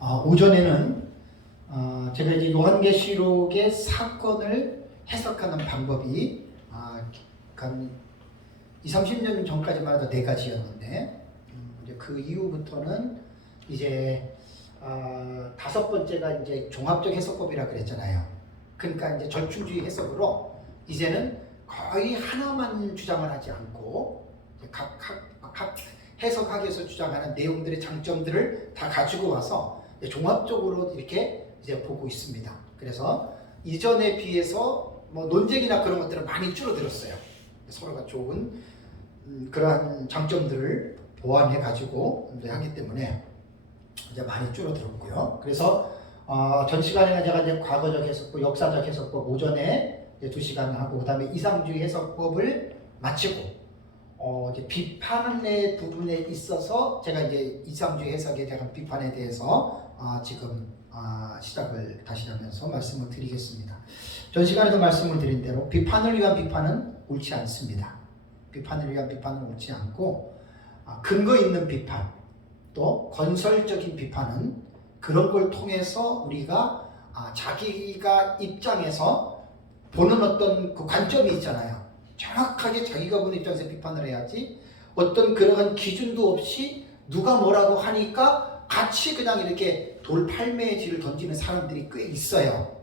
오전에는 제가 이제 요한계시록의 사건을 해석하는 방법이 한 20-30년 전까지만 해도 4가지였는데 이제 그 이후부터는 이제 5번째가 이제 종합적 해석법이라 그랬잖아요. 그러니까 이제 절충주의 해석으로 이제는 거의 하나만 주장을 하지 않고 각 해석학에서 주장하는 내용들의 장점들을 다 가지고 와서 종합적으로 이렇게 이제 보고 있습니다. 그래서 이전에 비해서 뭐 논쟁이나 그런 것들은 많이 줄어들었어요. 서로가 좋은 그러한 장점들을 보완해 가지고 하기 때문에 이제 많이 줄어들었고요. 그래서 전 시간에는 제가 이제 과거적 해석법, 역사적 해석법 오전에 이제 2시간 하고 그다음에 이상주의 해석법을 마치고 이제 비판의 부분에 있어서 제가 이제 이상주의 해석에 대한 비판에 대해서 지금 시작을 다시 하면서 말씀을 드리겠습니다. 전 시간에도 말씀을 드린 대로 비판을 위한 비판은 옳지 않습니다. 비판을 위한 비판은 옳지 않고 근거 있는 비판 또 건설적인 비판은 그런 걸 통해서 우리가 자기가 입장에서 보는 어떤 그 관점이 있잖아요. 정확하게 자기가 보는 입장에서 비판을 해야지 어떤 그러한 기준도 없이 누가 뭐라고 하니까 같이 그냥 이렇게 돌팔매질을 던지는 사람들이 꽤 있어요.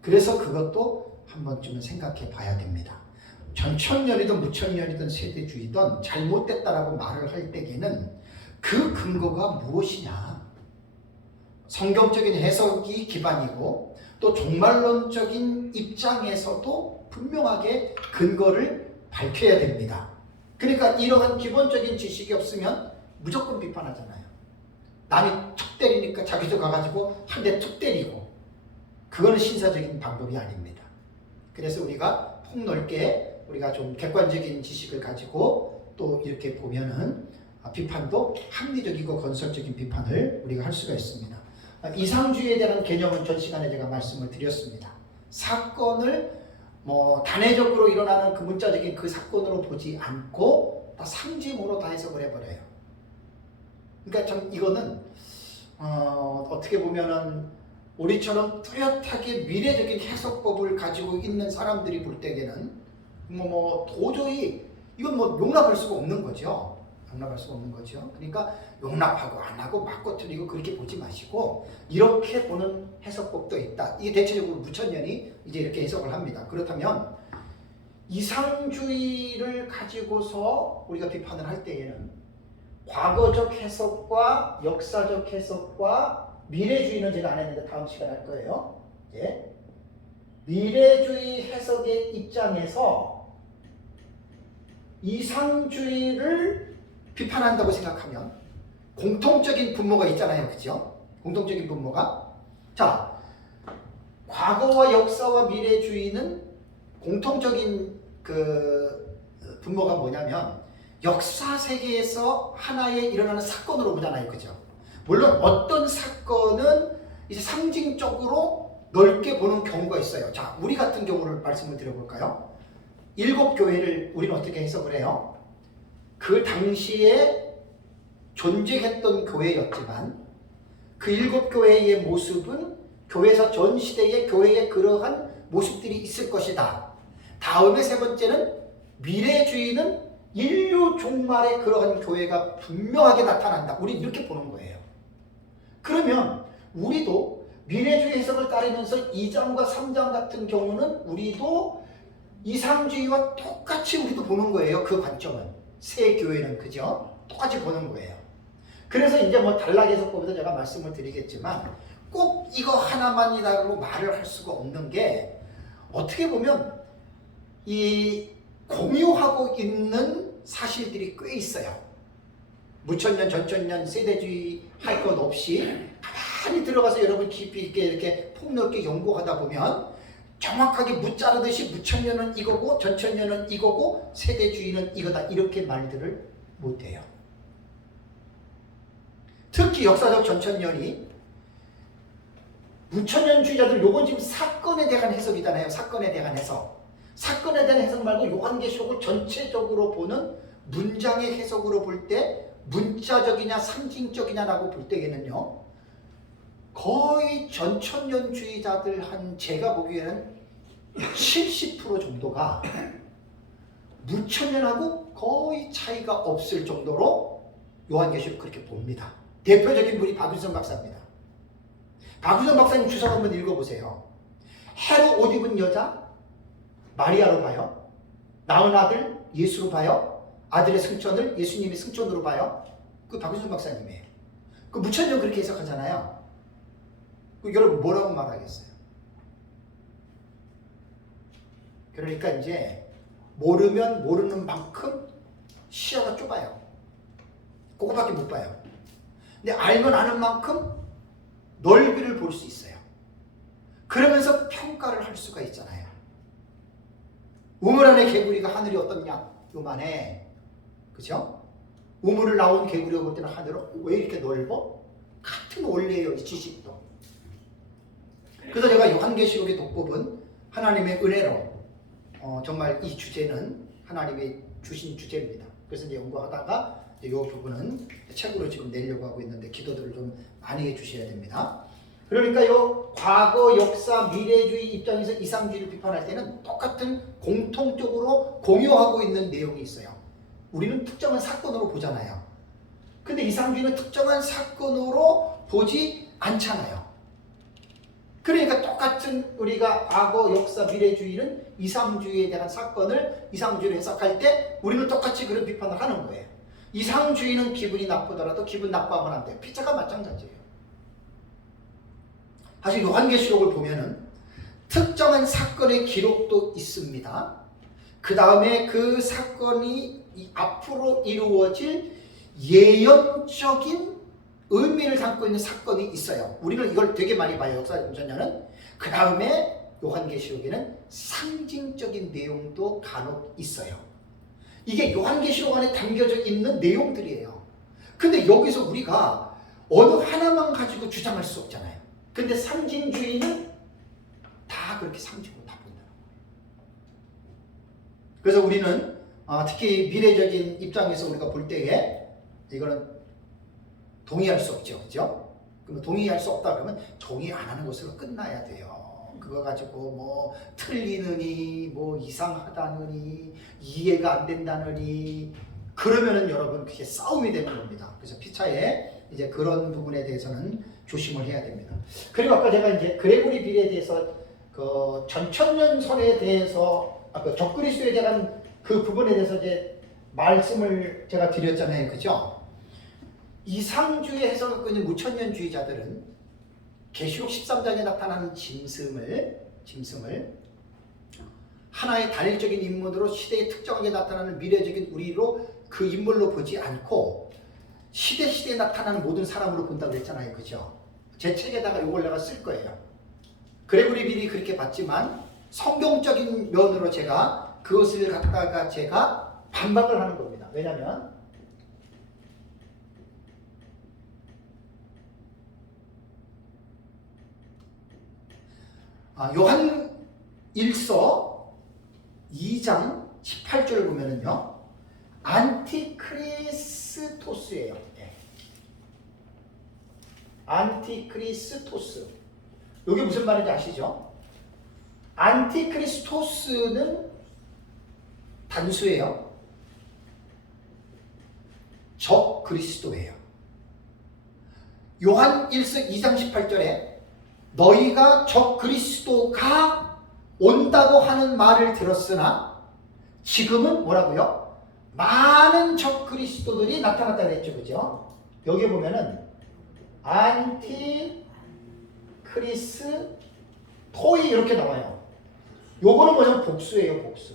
그래서 그것도 한 번쯤은 생각해 봐야 됩니다. 전천년이든 무천년이든 세대주의든 잘못됐다라고 말을 할 때에는 그 근거가 무엇이냐? 성경적인 해석이 기반이고 또 종말론적인 입장에서도 분명하게 근거를 밝혀야 됩니다. 그러니까 이러한 기본적인 지식이 없으면 무조건 비판하잖아요. 남이 툭 때리니까 자기도 가가지고 한 대 툭 때리고 그거는 신사적인 방법이 아닙니다. 그래서 우리가 폭넓게 우리가 좀 객관적인 지식을 가지고 또 이렇게 보면은 비판도 합리적이고 건설적인 비판을 우리가 할 수가 있습니다. 이상주의에 대한 개념은 전 시간에 제가 말씀을 드렸습니다. 사건을 뭐 단회적으로 일어나는 그 문자적인 그 사건으로 보지 않고 다 상징으로 다 해석을 해버려요. 그러니까 참 이거는 어떻게 보면은 우리처럼 뚜렷하게 미래적인 해석법을 가지고 있는 사람들이 볼 때에는 도저히 이건 용납할 수가 없는 거죠. 용납할 수가 없는 거죠. 그러니까 용납하고 안 하고 맞고 틀리고 그렇게 보지 마시고 이렇게 보는 해석법도 있다. 이게 대체적으로 무천년이 이제 이렇게 해석을 합니다. 그렇다면 이상주의를 가지고서 우리가 비판을 할 때에는 과거적 해석과 역사적 해석과 미래주의는 제가 안 했는데 다음 시간에 할 거예요. 예. 미래주의 해석의 입장에서 이상주의를 비판한다고 생각하면 공통적인 분모가 있잖아요. 그죠? 공통적인 분모가. 자, 과거와 역사와 미래주의는 공통적인 그 분모가 뭐냐면 역사 세계에서 하나의 일어나는 사건으로 보잖아요. 그죠? 물론 어떤 사건은 이제 상징적으로 넓게 보는 경우가 있어요. 자, 우리 같은 경우를 말씀을 드려볼까요? 7교회를 우리는 어떻게 해석을 해요? 그 당시에 존재했던 교회였지만 그 7교회의 모습은 교회에서 전 시대의 교회의 그러한 모습들이 있을 것이다. 다음에 세 번째는 미래주의는 인류 종말에 그러한 교회가 분명하게 나타난다. 우리 이렇게 보는 거예요. 그러면 우리도 미래주의 해석을 따르면서 2장과 3장 같은 경우는 우리도 이상주의와 똑같이 우리도 보는 거예요. 그 관점은. 새 교회는 그죠? 똑같이 보는 거예요. 그래서 이제 단락 해석법에서 제가 말씀을 드리겠지만 꼭 이거 하나만이라고 말을 할 수가 없는 게 어떻게 보면 이 공유하고 있는 사실들이 꽤 있어요. 무천년, 전천년, 세대주의 할 것 없이 가만히 들어가서 여러분 깊이 있게 이렇게 폭넓게 연구하다 보면 정확하게 무자르듯이 무천년은 이거고 전천년은 이거고 세대주의는 이거다 이렇게 말들을 못해요. 특히 역사적 전천년이 무천년주의자들 요건 지금 사건에 대한 해석이잖아요. 사건에 대한 해석. 사건에 대한 해석 말고 요한계시록을 전체적으로 보는 문장의 해석으로 볼 때 문자적이냐 상징적이냐라고 볼 때에는요. 거의 전천년주의자들 한 제가 보기에는 70% 정도가 무천년하고 거의 차이가 없을 정도로 요한계시록 그렇게 봅니다. 대표적인 분이 박유선 박사입니다. 박유선 박사님 주석 한번 읽어보세요. 해로 옷 입은 여자 마리아로 봐요. 낳은 아들 예수로 봐요. 아들의 승천을 예수님의 승천으로 봐요. 그 박유선 박사님이에요. 그 무천년 그렇게 해석하잖아요. 그 여러분 뭐라고 말하겠어요? 그러니까 이제 모르면 모르는 만큼 시야가 좁아요. 그거밖에 못 봐요. 근데 알면 아는 만큼 넓이를 볼 수 있어요. 그러면서 평가를 할 수가 있잖아요. 우물 안에 개구리가 하늘이 어떻냐? 요만해. 그죠? 우물을 나온 개구리가 볼 때는 하늘은 왜 이렇게 넓어? 같은 원리예요. 이 지식도. 그래서 제가 요한계시록의 독법은 하나님의 은혜로 정말 이 주제는 하나님이 주신 주제입니다. 그래서 이제 연구하다가 이 부분은 책으로 지금 내려고 하고 있는데 기도들을 좀 많이 해주셔야 됩니다. 그러니까 요 과거, 역사, 미래주의 입장에서 이상주의를 비판할 때는 똑같은 공통적으로 공유하고 있는 내용이 있어요. 우리는 특정한 사건으로 보잖아요. 근데 이상주의는 특정한 사건으로 보지 않잖아요. 그러니까 똑같은 우리가 과거, 역사, 미래주의는 이상주의에 대한 사건을 이상주의로 해석할 때 우리는 똑같이 그런 비판을 하는 거예요. 이상주의는 기분이 나쁘더라도 기분 나빠하면 안 돼요. 피자가 마찬가지예요. 사실 요한계시록을 보면은 특정한 사건의 기록도 있습니다. 그 다음에 그 사건이 앞으로 이루어질 예언적인 의미를 담고 있는 사건이 있어요. 우리는 이걸 되게 많이 봐요. 역사전자는. 그 다음에 요한계시록에는 상징적인 내용도 간혹 있어요. 이게 요한계시록 안에 담겨져 있는 내용들이에요. 근데 여기서 우리가 어느 하나만 가지고 주장할 수 없잖아요. 근데 상징주의는 다 그렇게 상징으로 다 본다는 거예요. 그래서 우리는 특히 미래적인 입장에서 우리가 볼 때에 이거는 동의할 수 없죠. 그죠? 그럼 동의할 수 없다 그러면 동의 안 하는 것으로 끝나야 돼요. 그거 가지고 뭐 틀리느니 뭐 이상하다느니 이해가 안 된다느니 그러면은 여러분 그게 싸움이 되는 겁니다. 그래서 피차에 이제 그런 부분에 대해서는 조심을 해야 됩니다. 그리고 아까 제가 이제 그레고리 빌에 대해서 그 전천년설에 대해서 그 적그리스도에 대한 그 부분에 대해서 이제 말씀을 제가 드렸잖아요. 그죠? 이상주의 해석을 갖고 있는 무천년주의자들은 계시록 13장에 나타나는 짐승을 하나의 단일적인 인물으로 시대에 특정하게 나타나는 미래적인 우리로 그 인물로 보지 않고 시대에 나타나는 모든 사람으로 본다고 했잖아요. 그죠? 제 책에다가 이걸 내가 쓸 거예요. 그레고리 빌이 그렇게 봤지만 성경적인 면으로 제가 그것을 갖다가 제가 반박을 하는 겁니다. 왜냐하면 요한 1서 2장 18절을 보면은요. 안티크리스토스예요. 네. 안티크리스토스. 이게 무슨 말인지 아시죠? 안티크리스토스는 단수예요. 적 그리스도예요. 요한 1서 2장 18절에 너희가 적 그리스도가 온다고 하는 말을 들었으나 지금은 뭐라고요? 많은 적 그리스도들이 나타났다 그랬죠. 그죠? 여기 보면은 안티크리스토이 이렇게 나와요. 요거는 뭐냐면 복수예요. 복수.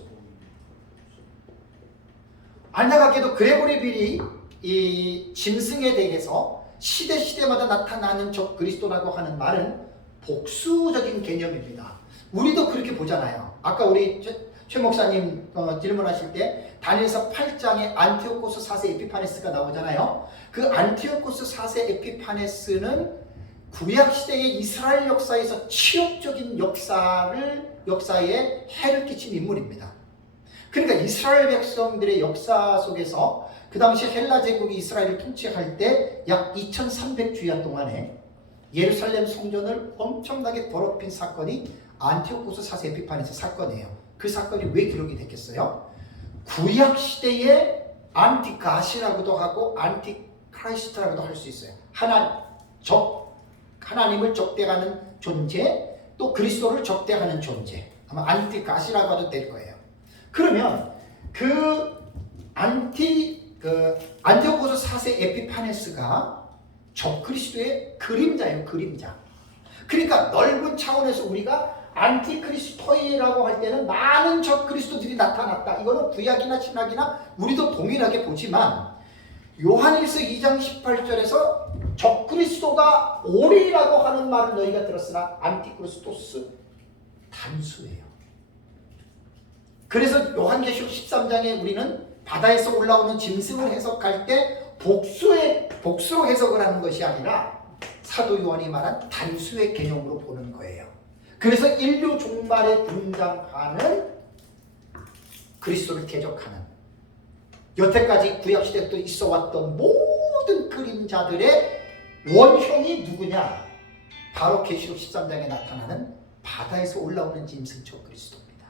안타깝게도 그레고리 빌이 이 짐승에 대해서 시대마다 나타나는 적 그리스도라고 하는 말은 복수적인 개념입니다. 우리도 그렇게 보잖아요. 아까 우리 최 목사님 질문하실 때 다니엘서 8장에 안티오코스 4세 에피파네스가 나오잖아요. 그 안티오코스 4세 에피파네스는 구약시대의 이스라엘 역사에서 치욕적인 역사에 해를 끼친 인물입니다. 그러니까 이스라엘 백성들의 역사 속에서 그 당시 헬라 제국이 이스라엘을 통치할 때 약 2300주야 동안에 예루살렘 성전을 엄청나게 더럽힌 사건이 안티오코스 4세 에피파네스 사건이에요. 그 사건이 왜 기록이 됐겠어요? 구약 시대의 안티가시라고도 하고 안티크라이스트라고도 할 수 있어요. 하나님을 적대하는 존재, 또 그리스도를 적대하는 존재. 아마 안티가시라고 해도 될 거예요. 그러면 안티오코스 4세 에피파네스가 적그리스도의 그림자예요. 그림자. 그러니까 넓은 차원에서 우리가 안티크리스토이라고 할 때는 많은 적그리스도들이 나타났다. 이거는 구약이나 신약이나 우리도 동일하게 보지만 요한일서 2장 18절에서 적그리스도가 오리라고 하는 말을 너희가 들었으나 안티크리스토스 단수예요. 그래서 요한계시록 13장에 우리는 바다에서 올라오는 짐승을 해석할 때 복수로 해석을 하는 것이 아니라 사도 요한이 말한 단수의 개념으로 보는 거예요. 그래서 인류 종말에 등장하는 그리스도를 대적하는, 여태까지 구약시대부터 있어왔던 모든 그림자들의 원형이 누구냐? 바로 계시록 13장에 나타나는 바다에서 올라오는 짐승 적그리스도입니다.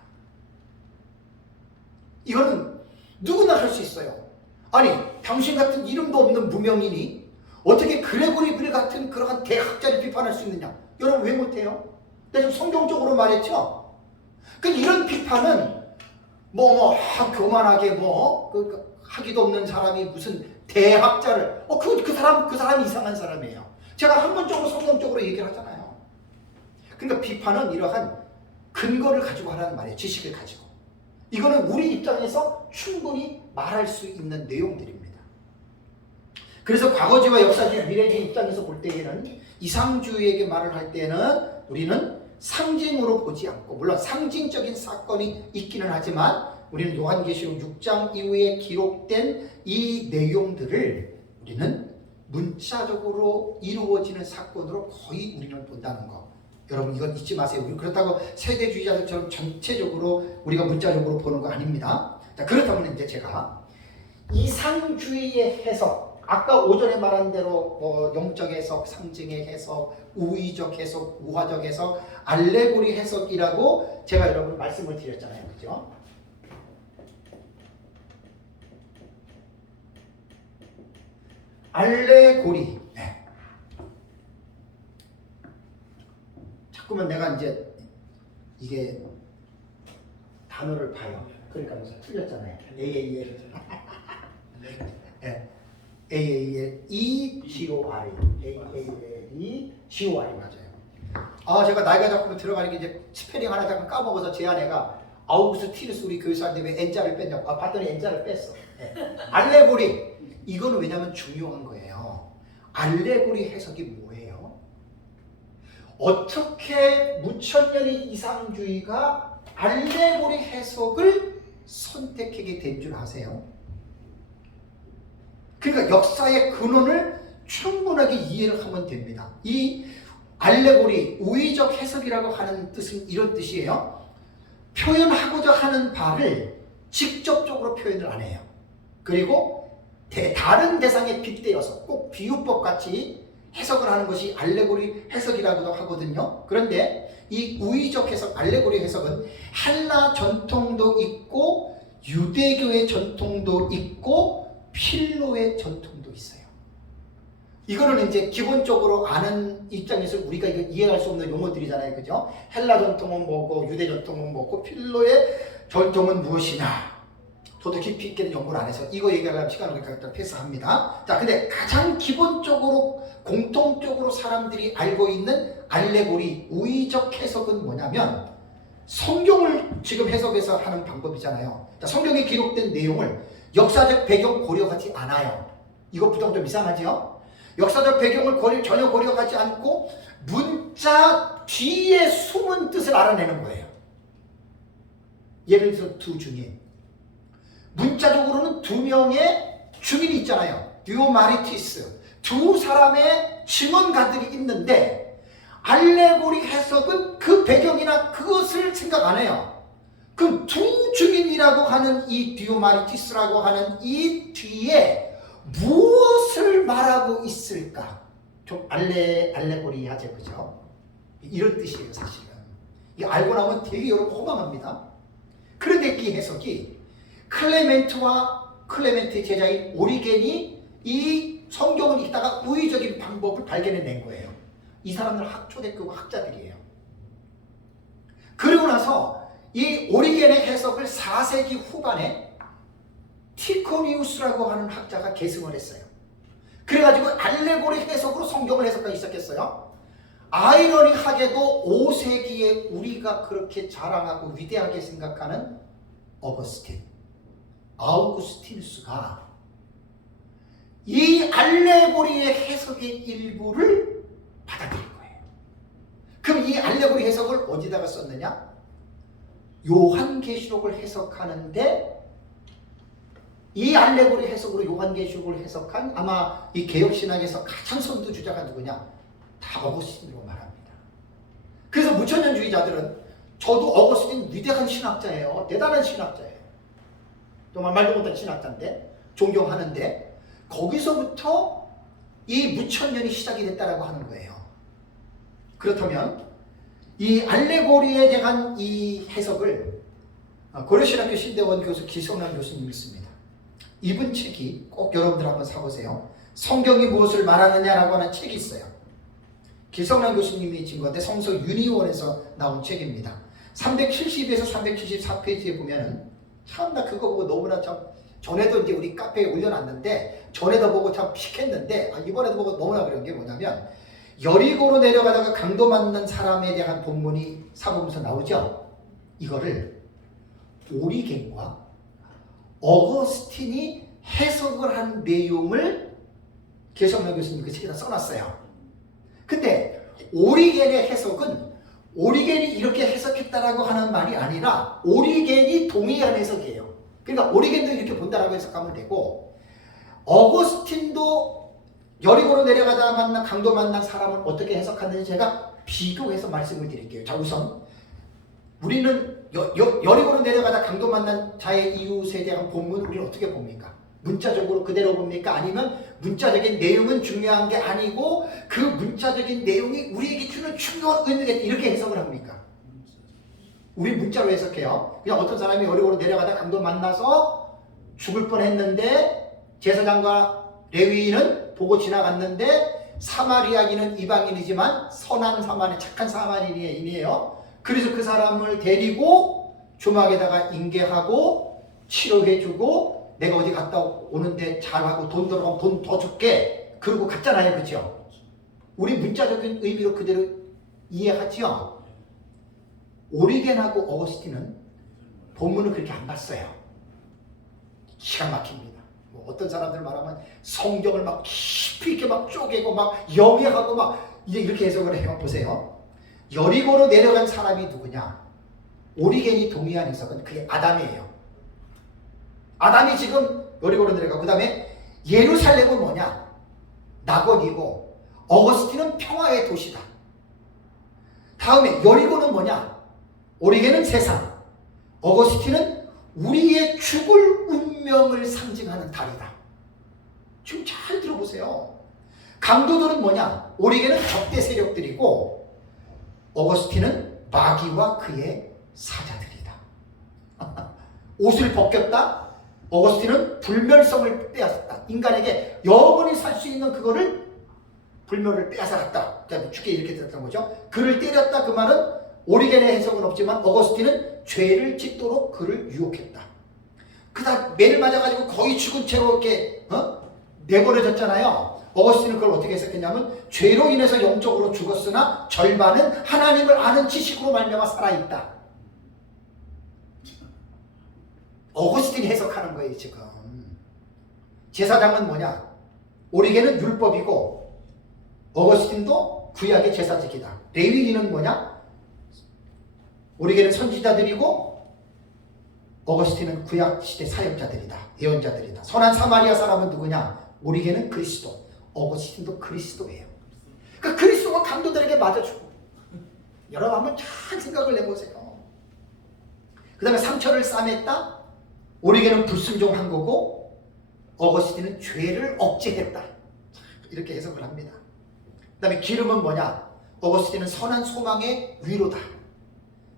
이거는 누구나 할 수 있어요. 아니, 당신 같은 이름도 없는 무명인이 어떻게 그레고리 빌 같은 그러한 대학자를 비판할 수 있느냐? 여러분 왜 못해요? 내가 지금 성경적으로 말했죠? 이런 비판은 교만하게 하기도 없는 사람이 무슨 대학자를 그 사람이 이상한 사람이에요. 제가 한번적으로 성경적으로 얘기를 하잖아요. 그러니까 비판은 이러한 근거를 가지고 하라는 말이에요. 지식을 가지고. 이거는 우리 입장에서 충분히 말할 수 있는 내용들입니다. 그래서 과거지와 역사지, 미래지 입장에서 볼 때에는 이상주의에게 말을 할 때는 우리는 상징으로 보지 않고, 물론 상징적인 사건이 있기는 하지만 우리는 요한계시록 6장 이후에 기록된 이 내용들을 우리는 문자적으로 이루어지는 사건으로 거의 우리는 본다는 거. 여러분 이건 잊지 마세요. 그렇다고 세대주의자들처럼 전체적으로 우리가 문자적으로 보는 거 아닙니다. 자, 그렇다면 이제 제가 이상주의의 해석, 아까 오전에 말한 대로 영적 해석, 상징의 해석, 우의적 해석, 우화적 해석, 알레고리 해석이라고 제가 여러분 말씀을 드렸잖아요. 그죠? 알레고리. 네. 자꾸만 내가 이제 이게 단어를 봐요. 그러니까 무슨 틀렸잖아요. AAL. 네. AALEGOR. AALEGOR 맞아요. 제가 나이가 자꾸 들어가는 게 이제 스페링 하나 잠깐 까먹어서 제 아내가 아우구스티누스 우리 교회사인데 왜 N자를 뺐냐고. 봤더니 N자를 뺐어. 네. 알레고리. 이거는 왜냐면 중요한 거예요. 알레고리 해석이 뭐예요? 어떻게 무천년의 이상주의가 알레고리 해석을 선택하게 된 줄 아세요? 그러니까 역사의 근원을 충분하게 이해를 하면 됩니다. 이 알레고리, 우의적 해석이라고 하는 뜻은 이런 뜻이에요. 표현하고자 하는 바를 직접적으로 표현을 안 해요. 그리고 다른 대상에 빗대어서 꼭 비유법 같이 해석을 하는 것이 알레고리 해석이라고도 하거든요. 그런데 이 우의적 해석, 알레고리 해석은 헬라 전통도 있고 유대교의 전통도 있고 필로의 전통도 있어요. 이거는 이제 기본적으로 아는 입장에서 우리가 이거 이해할 수 없는 용어들이잖아요. 그죠? 헬라 전통은 뭐고 유대 전통은 뭐고 필로의 전통은 무엇이냐. 저도 깊이 있게 연구를 안 해서 이거 얘기하려면 시간을 일단 패스합니다. 자, 근데 가장 기본적으로 공통적으로 사람들이 알고 있는 알레고리, 우의적 해석은 뭐냐면 성경을 지금 해석해서 하는 방법이잖아요. 자, 성경에 기록된 내용을 역사적 배경 고려하지 않아요. 이것부터 좀 이상하죠? 역사적 배경을 전혀 고려하지 않고 문자 뒤에 숨은 뜻을 알아내는 거예요. 예를 들어서 두 증인. 문자적으로는 두 명의 증인이 있잖아요. 듀오마리티스. 두 사람의 증언가들이 있는데 알레고리 해석은 그 배경이나 그것을 생각 안 해요. 그럼 두 증인이라고 하는 이 듀오마리티스라고 하는 이 뒤에 무엇을 말하고 있을까? 좀 알레고리하죠, 그죠? 이런 뜻이에요, 사실은. 이 알고 나면 되게 여러분 호망합니다. 그런데 이 해석이 클레멘트의 제자인 오리겐이 이 성경을 읽다가 우의적인 방법을 발견해낸 거예요. 이 사람들 초대급 학자들이에요. 그리고 나서 이 오리겐의 해석을 4세기 후반에 티코니우스라고 하는 학자가 계승을 했어요. 그래가지고 알레고리 해석으로 성경을 해석하기 시작했어요. 아이러니하게도 5세기에 우리가 그렇게 자랑하고 위대하게 생각하는 아우구스티누스가 이 알레고리의 해석의 일부를 받아들인 거예요. 그럼 이 알레고리 해석을 어디다가 썼느냐? 요한계시록을 해석하는데, 이 알레고리 해석으로 요한계시록을 해석한 아마 이 개혁신학에서 가장 선두주자가 누구냐? 다 어거스틴으로 말합니다. 그래서 무천년주의자들은 저도 어거스틴 위대한 신학자예요. 대단한 신학자예요. 정말 말도 못한 신학자인데 존경하는데, 거기서부터 이 무천년이 시작이 됐다라고 하는 거예요. 그렇다면 이 알레고리에 대한 이 해석을 고려신학교 신대원 교수 기성남 교수님이 있습니다. 이분 책이 꼭 여러분들 한번 사보세요. 성경이 무엇을 말하느냐라고 하는 책이 있어요. 기성남 교수님이 진 건데 성서 유니원에서 나온 책입니다. 370에서 374페이지에 보면은 참나 그거 보고 너무나 참, 전에도 이제 우리 카페에 올려놨는데 전에도 보고 참 픽했는데 이번에도 보고 너무나 그런 게 뭐냐면, 여리고로 내려가다가 강도 맞는 사람에 대한 본문이 사복음서 나오죠. 이거를 오리겐과 어거스틴이 해석을 한 내용을 계성남 교수님 그 책에다 써놨어요. 근데 오리겐의 해석은 오리겐이 이렇게 해석했다라고 하는 말이 아니라 오리겐이 동의한 해석이에요. 그러니까 오리겐도 이렇게 본다라고 해석하면 되고, 어거스틴도 여리고로 내려가다 강도 만난 사람을 어떻게 해석하는지 제가 비교해서 말씀을 드릴게요. 자, 우선 우리는 여리고로 내려가다 강도 만난 자의 이웃에 대한 본문을 우리는 어떻게 봅니까? 문자적으로 그대로 봅니까? 아니면 문자적인 내용은 중요한 게 아니고 그 문자적인 내용이 우리에게 주는 중요한 의미가 이렇게 해석을 합니까? 우리 문자로 해석해요. 그냥 어떤 사람이 여리고로 내려가다 강도 만나서 죽을 뻔했는데 제사장과 레위인은 보고 지나갔는데 사마리아인은 이방인이지만 선한 사마리, 착한 사마리아인이에요. 그래서 그 사람을 데리고 주막에다가 인계하고 치료해주고 내가 어디 갔다 오는데 잘하고 돈 들어가면 돈 더 줄게 그러고 갔잖아요. 그렇죠? 우리 문자적인 의미로 그대로 이해하죠. 오리겐하고 어거스틴은 본문을 그렇게 안 봤어요. 기가 막힙니다. 뭐 어떤 사람들 말하면 성경을 막 깊이 이렇게 막 쪼개고 막 염해하고 막 이제 이렇게 해석을 해요. 보세요. 여리고로 내려간 사람이 누구냐? 오리겐이 동의한 해석은 그게 아담이에요. 아담이 지금 여리고로 내려가고, 그 다음에 예루살렘은 뭐냐? 낙원이고, 어거스틴은 평화의 도시다. 다음에 여리고는 뭐냐? 오리겐은 세상, 어거스틴은 우리의 죽을 운명을 상징하는 달이다. 지금 잘 들어보세요. 강도들은 뭐냐? 오리겐은 적대 세력들이고 어거스틴은 마귀와 그의 사자들이다. 옷을 벗겼다. 어거스틴은 불멸성을 빼앗았다. 인간에게 영원히 살 수 있는 그거를 불멸을 빼앗았다. 죽게 이렇게 됐던 거죠. 그를 때렸다. 그 말은 오리겐의 해석은 없지만 어거스틴은 죄를 짓도록 그를 유혹했다. 그다음 매를 맞아가지고 거의 죽은 채로 이렇게 내버려졌잖아요. 어거스틴은 그걸 어떻게 해석했냐면, 죄로 인해서 영적으로 죽었으나 절반은 하나님을 아는 지식으로 말미암아 살아있다. 어거스틴이 해석하는 거예요. 지금 제사장은 뭐냐? 오리겐은 율법이고 어거스틴도 구약의 제사직이다. 레위인은 뭐냐? 오리겐은 선지자들이고 어거스틴은 구약시대 사역자들이다. 예언자들이다. 선한 사마리아 사람은 누구냐? 오리겐은 그리스도, 어거스틴도 그리스도예요. 그러니까 그리스도가 강도들에게 맞아주고, 여러분 한번 잘 생각을 해보세요. 그 다음에 상처를 싸맸다. 오리겐은 불순종한 거고 어거스틴은 죄를 억제했다. 이렇게 해석을 합니다. 다음에 기름은 뭐냐? 어거스틴은 선한 소망의 위로다.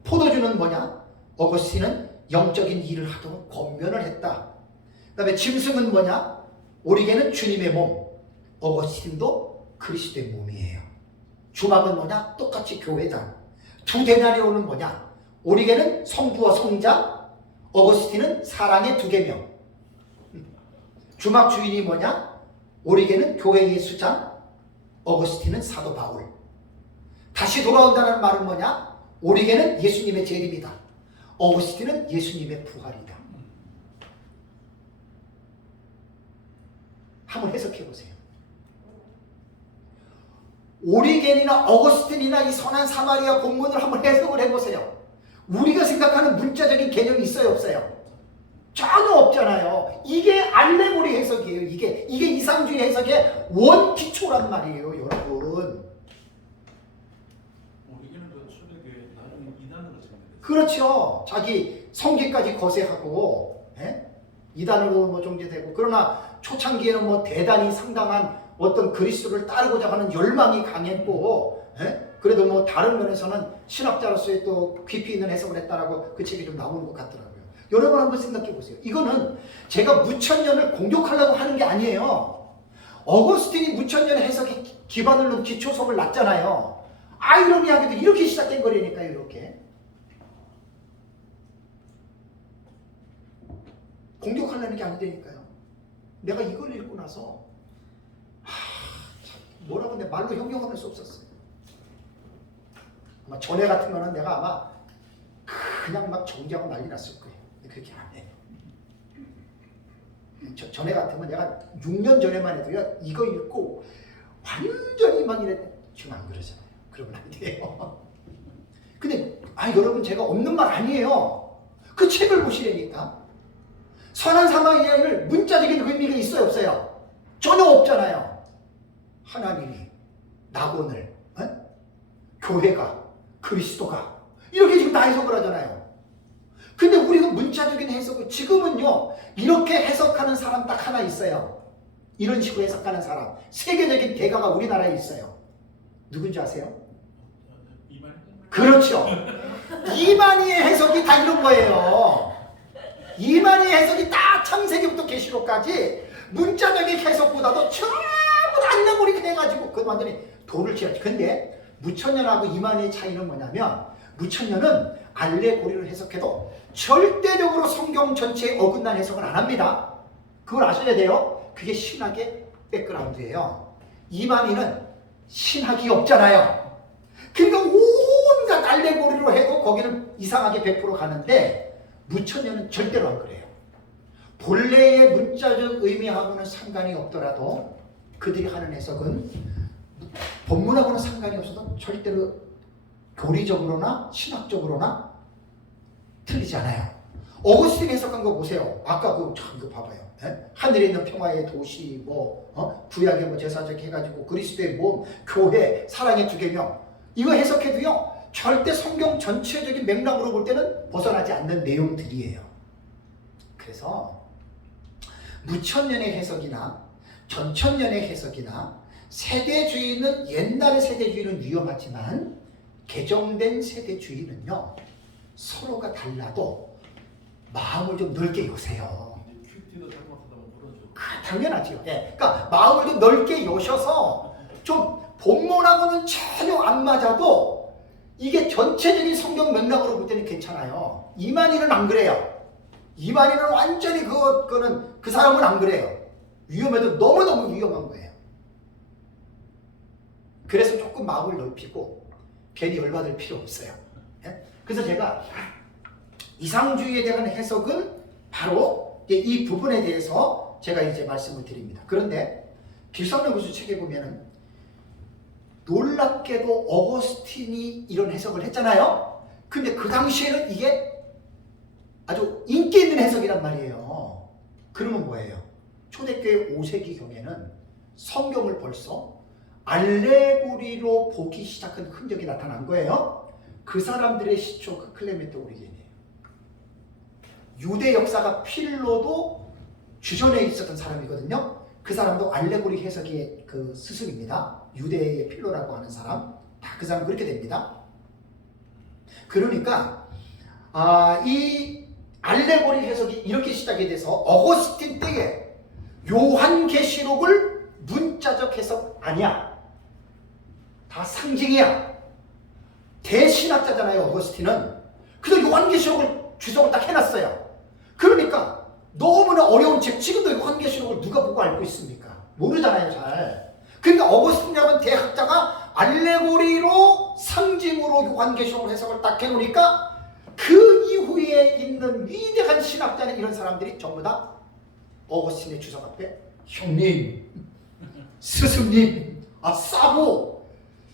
포도주는 뭐냐? 어거스틴은 영적인 일을 하도록 권면을 했다. 그 다음에 짐승은 뭐냐? 오리게는 주님의 몸, 어거스틴도 그리스도의 몸이에요. 주막은 뭐냐? 똑같이 교회다. 두 데나리온은 뭐냐? 오리게는 성부와 성자, 어거스틴은 사랑의 두 계명. 주막 주인이 뭐냐? 오리게는 교회의 수장, 어거스틴은 사도 바울. 다시 돌아온다는 말은 뭐냐? 오리게는 예수님의 재림이다. 어거스틴은 예수님의 부활이다. 한번 해석해 보세요. 오리겐이나 어거스틴이나 이 선한 사마리아 본문을 한번 해석을 해보세요. 우리가 생각하는 문자적인 개념이 있어요, 없어요? 전혀 없잖아요. 이게 알레고리 해석이에요. 이게 이상주의 해석의 원기초란 말이에요, 여러분. 오리겐은 그 초대교회 나중에 이단으로 정리됐어요. 그렇죠. 자기 성기까지 거세하고 이단으로 뭐 정제되고, 그러나 초창기에는 뭐 대단히 상당한 어떤 그리스도를 따르고자 하는 열망이 강했고, 그래도 뭐 다른 면에서는 신학자로서의 또 깊이 있는 해석을 했다라고 그 책이 좀 나오는 것 같더라고요. 여러분 한번 생각해 보세요. 이거는 제가 무천년을 공격하려고 하는 게 아니에요. 어거스틴이 무천년 해석에 기반을 놓은 기초석을 놨잖아요. 아이러니하게도 이렇게 시작된 거라니까요. 이렇게 공격하려는 게 아니라니까요. 내가 이걸 읽고 나서 뭐라고 내 말로 형용할 수 없었어요. 아마 전에 같은 거는 내가 아마 그냥 막 정지하고 난리 났을 거예요. 그렇게 안 해. 전에 같으면 내가 6년 전에만 해도요, 이거 읽고 완전히 막 이랬는데 지금 안 그러잖아요. 그러면 안 돼요. 근데 여러분, 제가 없는 말 아니에요. 그 책을 보시라니까. 선한 사마리아인을 문자적인 의미가 있어요, 없어요? 전혀 없잖아요. 하나님이 낙원을, 교회가, 그리스도가 이렇게 지금 다 해석을 하잖아요. 근데 우리가 문자적인 해석을, 지금은요 이렇게 해석하는 사람 딱 하나 있어요. 이런 식으로 해석하는 사람, 세계적인 대가가 우리나라에 있어요. 누군지 아세요? 이만희. 그렇죠. 이만희의 해석이 다 이런 거예요. 이만희의 해석이 다 창세기부터 계시록까지 문자적인 해석보다도 전부 다 알레고리 해가지고 그건 완전히 돌을 치웠지. 근데 무천년하고 이만희의 차이는 뭐냐면, 무천년은 알레고리를 해석해도 절대적으로 성경 전체에 어긋난 해석을 안 합니다. 그걸 아셔야 돼요. 그게 신학의 백그라운드예요. 이만희는 신학이 없잖아요. 그러니까 온갖 알레고리로 해도 거기는 이상하게 100% 가는데, 무천년은 절대로 안 그래요. 본래의 문자적 의미하고는 상관이 없더라도 그들이 하는 해석은 본문하고는 상관이 없어도 절대로 교리적으로나 신학적으로나 틀리지 않아요. 어거스틴 해석한 거 보세요. 아까 이거 봐봐요. 하늘에 있는 평화의 도시, 구약의 제사적 해가지고 그리스도의 몸, 교회, 사랑의 두 계명, 이거 해석해도요 절대 성경 전체적인 맥락으로 볼 때는 벗어나지 않는 내용들이에요. 그래서 무천년의 해석이나 전천년의 해석이나 세대주의는, 옛날의 세대주의는 위험하지만 개정된 세대주의는요 서로가 달라도 마음을 좀 넓게 여세요. 큐티도 잘못하다가 부러져. 당연하죠. 그러니까 마음을 좀 넓게 여셔서 좀 본문하고는 전혀 안 맞아도 이게 전체적인 성경 맥락으로 볼 때는 괜찮아요. 이만희는 안 그래요. 이만희는 완전히 그거는 그 사람은 안 그래요. 위험해도 너무너무 위험한 거예요. 그래서 조금 마음을 넓히고 괜히 열받을 필요 없어요. 그래서 제가 이상주의에 대한 해석은 바로 이 부분에 대해서 제가 이제 말씀을 드립니다. 그런데 길성연구소 책에 보면은 놀랍게도 어거스틴이 이런 해석을 했잖아요. 근데 그 당시에는 이게 아주 인기 있는 해석이란 말이에요. 그러면 뭐예요? 초대교회 5세기경에는 성경을 벌써 알레고리로 보기 시작한 흔적이 나타난 거예요. 그 사람들의 시초 클레멘트 오리겐이에요. 유대 역사가 필로도 주전에 있었던 사람이거든요. 그 사람도 알레고리 해석의 그 스승입니다. 유대의 필로라고 하는 사람, 다 그 사람 그렇게 됩니다. 그러니까 이 알레고리 해석이 이렇게 시작이 돼서 어거스틴 때에 요한계시록을 문자적 해석 아니야. 다 상징이야. 대신학자잖아요, 어거스틴은. 그래서 요한계시록을 주석을 딱 해놨어요. 그러니까 너무나 어려운 책, 지금도 요한계시록을 누가 보고 알고 있습니까? 모르잖아요, 잘. 그러니까 어거스틴이라는 대학자가 알레고리로 상징으로 요한계시록 해석을 딱 해놓으니까 그 이후에 있는 위대한 신학자는 이런 사람들이 전부 다 어거스틴의 주석 앞에 형님, 스승님, 사부,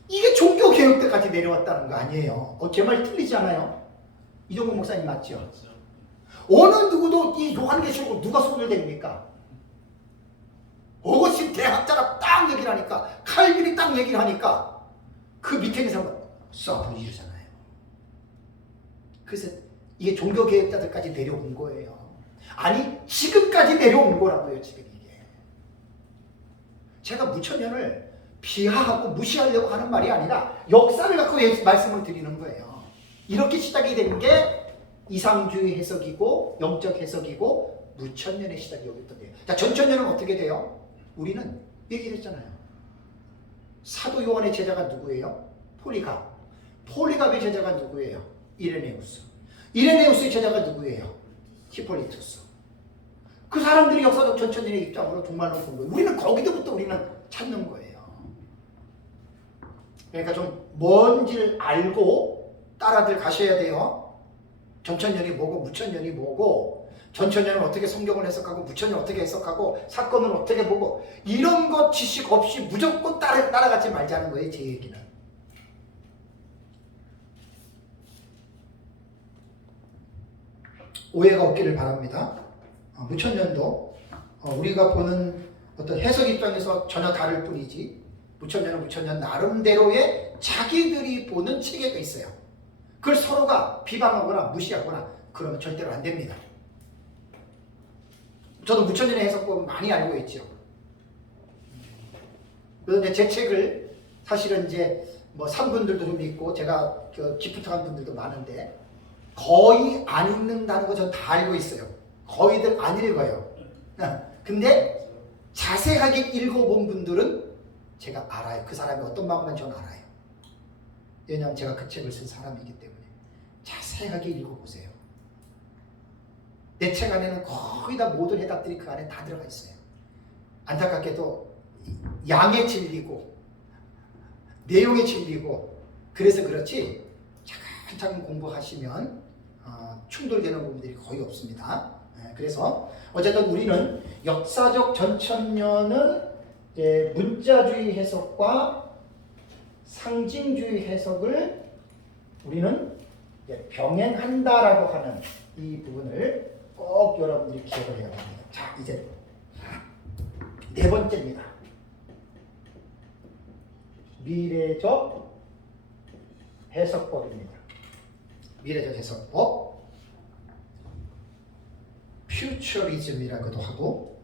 이게 종교개혁 때까지 내려왔다는 거 아니에요. 제 말 틀리지 않아요? 이종국 목사님 맞죠? 맞죠. 어느 누구도 이 요한계시록을 누가 손을 댑니까? 어거스틴 대학자가 딱 얘기를 하니까, 칼빈이 딱 얘기를 하니까 그 밑에 있는 사람은 싸고 이러잖아요. 그래서 이게 종교개혁자들까지 내려온 거예요. 아니 지금까지 내려온 거라고요. 지금 이게 제가 무천년을 비하하고 무시하려고 하는 말이 아니라 역사를 갖고 말씀을 드리는 거예요. 이렇게 시작이 된 게 이상주의 해석이고 영적 해석이고 무천년의 시작이 여기부터 돼요. 자, 전천년은 어떻게 돼요? 우리는 얘기를 했잖아요. 사도 요한의 제자가 누구예요? 폴리갑. 폴리갑의 제자가 누구예요? 이레네우스. 이레네우스의 제자가 누구예요? 히폴리투스. 그 사람들이 역사적 전천년의 입장으로 종말론 본 거예요. 우리는 거기서부터 우리는 찾는 거예요. 그러니까 좀 뭔지를 알고 따라들 가셔야 돼요. 전천년이 뭐고 무천년이 뭐고, 전천년은 어떻게 성경을 해석하고 무천년 어떻게 해석하고 사건을 어떻게 보고, 이런 것 지식 없이 무조건 따라가지 말자는 거예요. 제 얘기는. 오해가 없기를 바랍니다. 무천년도 우리가 보는 어떤 해석 입장에서 전혀 다를 뿐이지, 무천년은 무천년 나름대로의 자기들이 보는 체계가 있어요. 그걸 서로가 비방하거나 무시하거나 그러면 절대로 안 됩니다. 저도 무천년의 해석법은 많이 알고 있죠. 그런데 제 책을 사실은 이제 뭐 산 분들도 좀 있고 제가 기프트한 분들도 많은데 거의 안 읽는다는 거 전 다 알고 있어요. 거의들 안 읽어요. 근데 자세하게 읽어본 분들은 제가 알아요. 그 사람이 어떤 마음만 전 알아요. 왜냐하면 제가 그 책을 쓴 사람이기 때문에. 자세하게 읽어보세요. 내 책 안에는 거의 다 모든 해답들이 그 안에 다 들어가 있어요. 안타깝게도 양의 진리고 내용의 진리고, 그래서 그렇지 차근차근 공부하시면 충돌되는 부분들이 거의 없습니다. 그래서 어쨌든 우리는 역사적 전천년은 이제 문자주의 해석과 상징주의 해석을 우리는 병행한다라고 하는 이 부분을 꼭 여러분들이 기억을 해야 합니다. 자, 이제 네 번째입니다. 미래적 해석법입니다. 미래적 해석법, 퓨처리즘이라고도 하고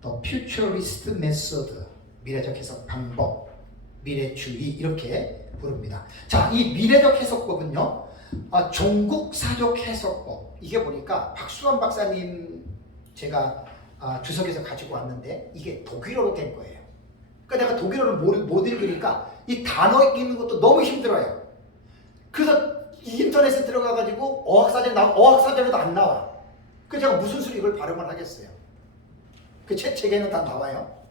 또 퓨처리스트 메소드, 미래적 해석 방법, 미래주의 이렇게 부릅니다. 자, 이 미래적 해석법은요, 종국사적 해석법, 이게 보니까 박수환 박사님 제가 주석에서 가지고 왔는데 이게 독일어로 된 거예요. 그러니까 내가 독일어를 못 읽으니까 이 단어 읽는 것도 너무 힘들어요. 그래서 인터넷에 들어가가지고 어학사전에도 안 나와. 그래서 제가 무슨 수로 이걸 발음을 하겠어요. 그 책에는 다 나와요.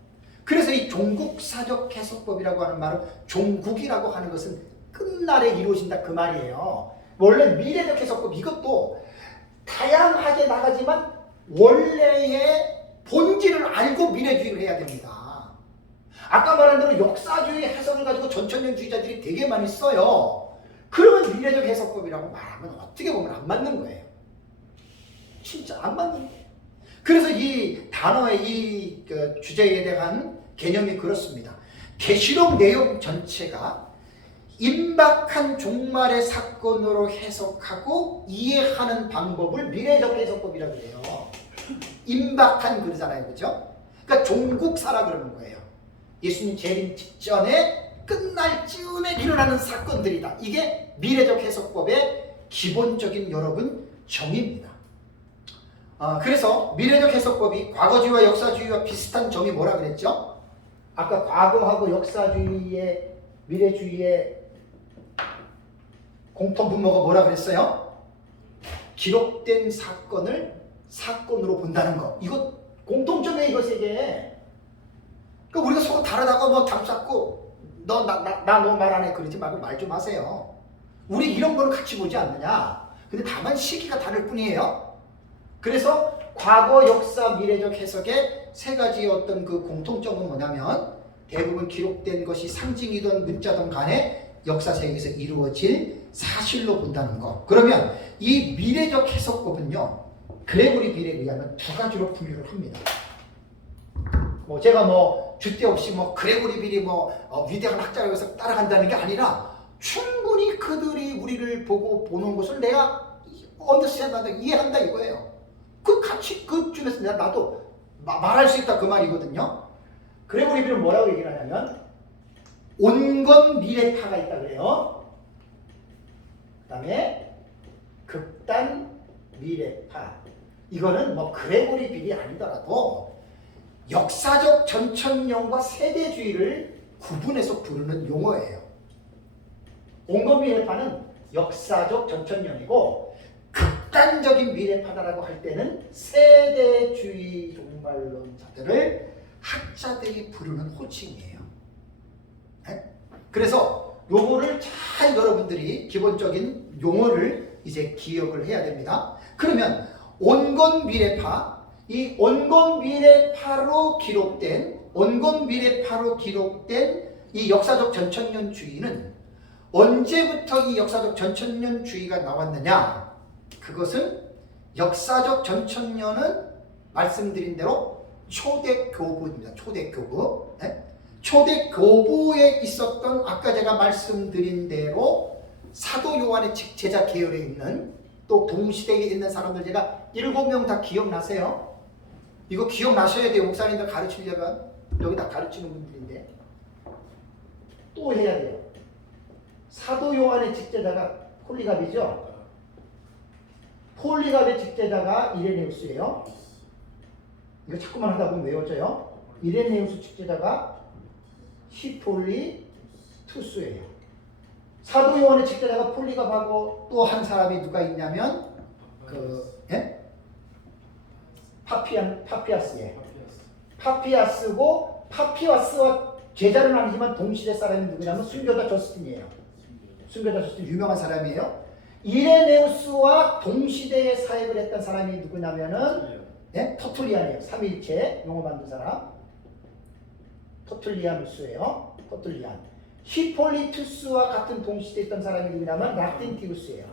그래서 이 종국사적 해석법이라고 하는 말은, 종국이라고 하는 것은 끝날에 이루어진다 그 말이에요. 원래 미래적 해석법, 이것도 다양하게 나가지만 원래의 본질을 알고 미래주의를 해야 됩니다. 아까 말한 대로 역사주의 해석을 가지고 전천년주의자들이 되게 많이 써요. 그러면 미래적 해석법이라고 말하면 어떻게 보면 안 맞는 거예요. 진짜 안 맞는 거예요. 그래서 이 단어의 이 주제에 대한 개념이 그렇습니다. 계시록 내용 전체가 임박한 종말의 사건으로 해석하고 이해하는 방법을 미래적 해석법이라고 해요. 임박한 그러잖아요, 그죠? 그러니까 종국사라 그러는 거예요. 예수님 재림 직전에 끝날 즈음에 일어나는 사건들이다. 이게 미래적 해석법의 기본적인 여러분 정의입니다. 그래서 미래적 해석법이 과거주의와 역사주의와 비슷한 점이 뭐라 그랬죠? 아까 과거하고 역사주의의 미래주의의 공통 분모가 뭐라 그랬어요? 기록된 사건을 사건으로 본다는 거. 이거 공통점이에요, 이거 세 개. 그러니까 우리가 서로 다르다고 뭐 담쌓고 너 말 안 해 그러지 말고 말 좀 하세요. 우리 이런 거는 같이 보지 않느냐. 근데 다만 시기가 다를 뿐이에요. 그래서 과거, 역사, 미래적 해석의 세 가지의 어떤 그 공통점은 뭐냐면 대부분 기록된 것이 상징이든 문자든 간에 역사 세계에서 이루어질 사실로 본다는 거. 그러면 이 미래적 해석법은요, 그레고리 빌에 의하면 두 가지로 분류를 합니다. 제가 줏대 없이 그레고리 빌이 위대한 학자라고 해서 따라간다는 게 아니라 충분히 그들이 우리를 보고 보는 것을 내가 언더스탠드한다, 이해한다 이거예요. 그 같이 그 중에서 나도 말할 수 있다 그 말이거든요. 그레고리 빌은 뭐라고 얘기를 하냐면 온건 미래파가 있다 그래요. 그 다음에 극단 미래파. 이거는 그레고리 빌이 아니더라도 역사적 전천년과 세대주의를 구분해서 부르는 용어예요. 온건 미래파는 역사적 전천년이고 극단적인 미래파다라고 할 때는 세대주의 종말론자들을 학자들이 부르는 호칭이에요. 네? 그래서 요거를 잘 여러분들이 기본적인 용어를 이제 기억을 해야 됩니다. 그러면 온건 미래파, 이 온건 미래파로 기록된 이 역사적 전천년주의는 언제부터 이 역사적 전천년주의가 나왔느냐? 그것은 역사적 전천년은 말씀드린 대로 초대교부입니다. 초대교부. 네? 초대교부에 있었던 아까 제가 말씀드린 대로 사도 요한의 직제자 계열에 있는 또 동시대에 있는 사람들 제가 7명 다 기억나세요? 이거 기억나셔야 돼요. 목사님들 가르치려면 여기 다 가르치는 분들인데 또 해야 돼요. 사도 요한의 직제자가 폴리갑이죠. 폴리갑의 직제자가 이레네우스예요. 이거 자꾸만 하다 보면 외워져요. 이레네우스 직제자가 히폴리투스예요. 사도 요한의 직제자가 폴리갑하고 또 한 사람이 누가 있냐면 파피아스예요. 파피아스고 파피아스와 제자는 아니지만 동시대 사람이 누구냐면 순교자 저스틴이에요. 순교자 저스틴 유명한 사람이에요. 이레네우스와 동시대에 사역을 했던 사람이 누구냐면은 터툴리안이에요. 삼위일체 용어 만든 사람. 터툴리아누스예요. 터툴리안. 히폴리투스와 같은 동시대에 있던 사람이 누구냐면 락틴티우스예요.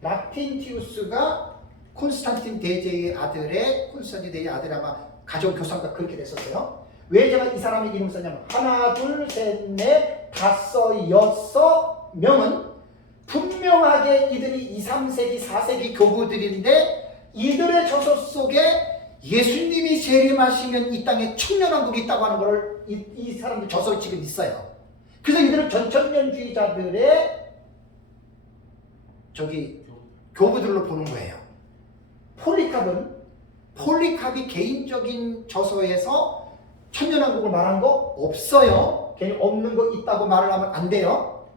락틴티우스가 콘스탄틴 대제의 아들 아마 가정교사가 그렇게 됐었어요. 왜 제가 이 사람 얘기를 썼냐면 하나, 둘, 셋, 넷, 다섯, 여섯 명은 분명하게 이들이 2, 3세기, 4세기 교부들인데 이들의 저서 속에 예수님이 재림하시면 이 땅에 천년왕국이 있다고 하는 것을 이 사람들 저서에 지금 있어요. 그래서 이들은 전천년주의자들의 교부들로 보는 거예요. 폴리캅이 개인적인 저서에서 천년왕국을 말한 거 없어요. 괜히 없는 거 있다고 말을 하면 안 돼요.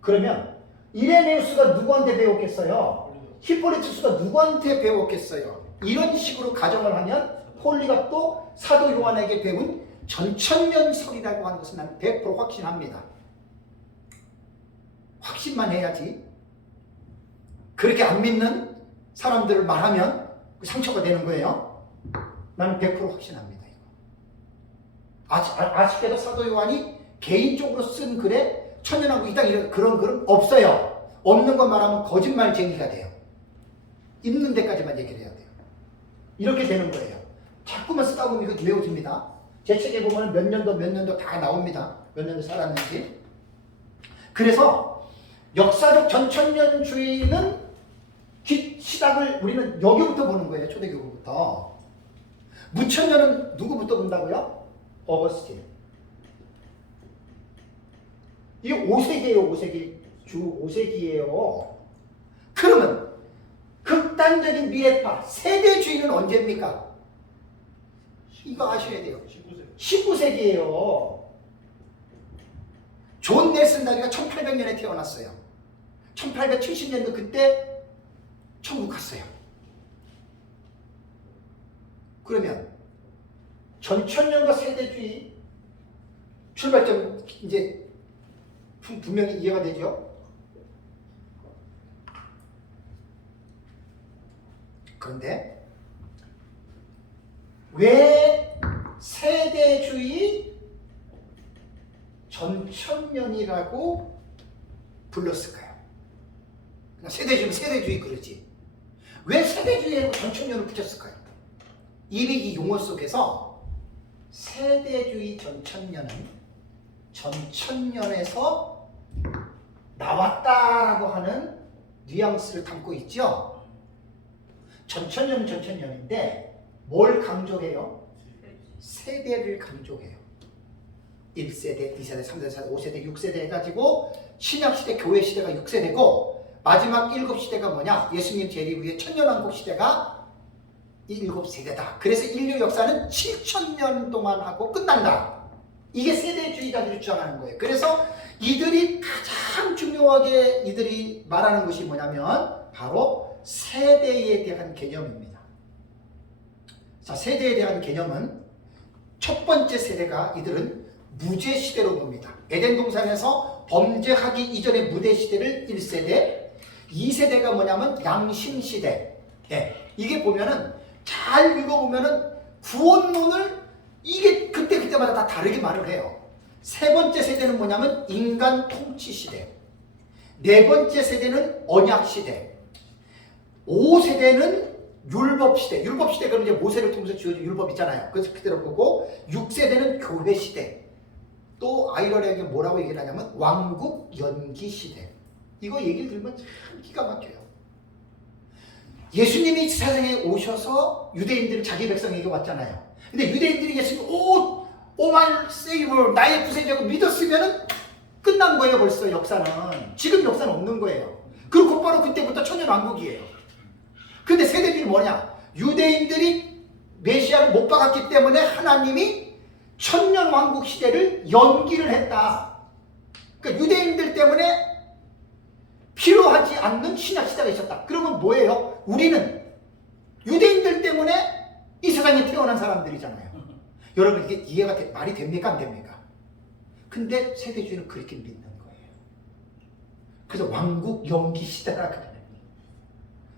그러면 이레네우스가 누구한테 배웠겠어요? 히폴리투스가 누구한테 배웠겠어요? 이런 식으로 가정을 하면 폴리갑도 사도 요한에게 배운 전천년설이라고 하는 것은 나는 100% 확신합니다. 확신만 해야지. 그렇게 안 믿는 사람들을 말하면 상처가 되는 거예요. 나는 100% 확신합니다. 아쉽게도 사도 요한이 개인적으로 쓴 글에 천년왕국 이 땅 이런 그런 글은 없어요. 없는 거 말하면 거짓말쟁이가 돼요. 있는 데까지만 얘기를 해야 돼요. 이렇게 되는 거예요. 자꾸만 쓰다 보면 이거 외워집니다. 제 책에 보면 몇 년도 다 나옵니다. 몇 년도 살았는지. 그래서 역사적 전천년주의는 시작을 우리는 여기부터 보는 거예요. 초대교부부터. 무천년은 누구부터 본다고요? 어거스틴. 이 5세기예요. 5세기. 주 5세기예요. 그러면 극단적인 미래파 세대주의는 언제입니까? 이거 아셔야 돼요. 19세기. 19세기예요. 존 넬슨 다비가 1800년에 태어났어요. 1870년도 그때 천국 갔어요. 그러면 전천년과 세대주의 출발점 이제 분명히 이해가 되죠? 그런데 왜 세대주의 전천년이라고 불렀을까요? 세대주의는 세대주의 그러지. 왜 세대주의라고 전천년을 붙였을까요? 이 용어 속에서 세대주의 전천년은 전천년에서 나왔다라고 하는 뉘앙스를 담고 있죠. 전천년은 전천년인데 뭘 강조해요? 세대를 강조해요. 1세대, 2세대, 3세대, 4세대, 5세대, 6세대 해가지고 신약시대 교회 시대가 6세대고 마지막 7시대가 뭐냐? 예수님 재림 후에 천년왕국 시대가 7세대다. 그래서 인류 역사는 7,000년 동안 하고 끝난다. 이게 세대주의자들이 주장하는 거예요. 그래서 이들이 가장 중요하게 이들이 말하는 것이 뭐냐면 바로 세대에 대한 개념입니다. 자, 세대에 대한 개념은 첫 번째 세대가 이들은 무죄 시대로 봅니다. 에덴 동산에서 범죄하기 이전의 무죄 시대를 1세대, 2세대가 뭐냐면 양심 시대. 네, 이게 보면은 잘 읽어보면은 구원론을 이게 그때마다 다 다르게 말을 해요. 세 번째 세대는 뭐냐면 인간 통치 시대, 네 번째 세대는 언약 시대, 5세대는 율법 시대. 율법 시대 그럼 이제 모세를 통해서 지어진 율법 있잖아요. 그래서 그대로 보고 6세대는 교회 시대. 또 아이러니하게 뭐라고 얘기를 하냐면 왕국 연기 시대. 이거 얘기를 들으면 참 기가 막혀요. 예수님이 세상에 오셔서 유대인들은 자기 백성에게 왔잖아요. 근데 유대인들이 예수님 오만 세이버 나의 구세주라고 믿었으면 끝난 거예요. 벌써 역사는. 지금 역사는 없는 거예요. 그리고 곧바로 그때부터 천년왕국이에요. 근데 세대주의는 뭐냐? 유대인들이 메시아를 못 박았기 때문에 하나님이 천년왕국 시대를 연기를 했다. 그러니까 유대인들 때문에 필요하지 않는 신약시대가 있었다. 그러면 뭐예요? 우리는 유대인들 때문에 이 세상에 태어난 사람들이잖아요. 여러분 이게 이해가 말이 됩니까? 안 됩니까? 근데 세대주의는 그렇게 믿는 거예요. 그래서 왕국 연기 시대라고 그래요.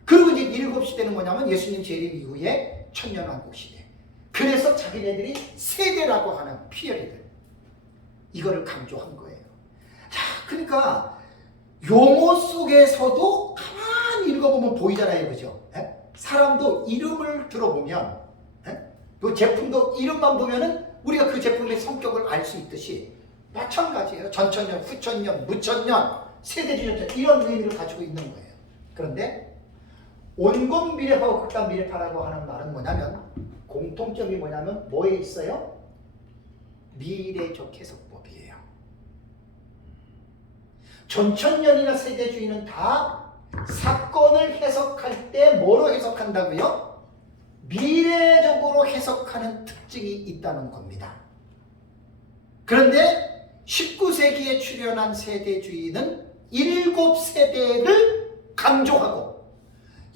그리고 이제 7시대는 뭐냐면 예수님 재림 이후에 천년왕국 시대. 그래서 자기네들이 세대라고 하는 피어리들. 이거를 강조한 거예요. 자, 그러니까 용어 속에서도 가만히 읽어보면 보이잖아요. 그죠? 에? 사람도 이름을 들어보면 그 제품도 이름만 보면은 우리가 그 제품의 성격을 알 수 있듯이 마찬가지예요. 전천년, 후천년, 무천년, 세대주의 전천 이런 의미를 가지고 있는 거예요. 그런데 온건 미래파와 극단 미래파라고 하는 말은 뭐냐면 공통점이 뭐냐면 뭐에 있어요? 미래적 해석법이에요. 전천년이나 세대주의는 다 사건을 해석할 때 뭐로 해석한다고요? 미래적으로 해석하는 특징이 있다는 겁니다. 그런데 19세기에 출현한 세대주의는 7세대를 강조하고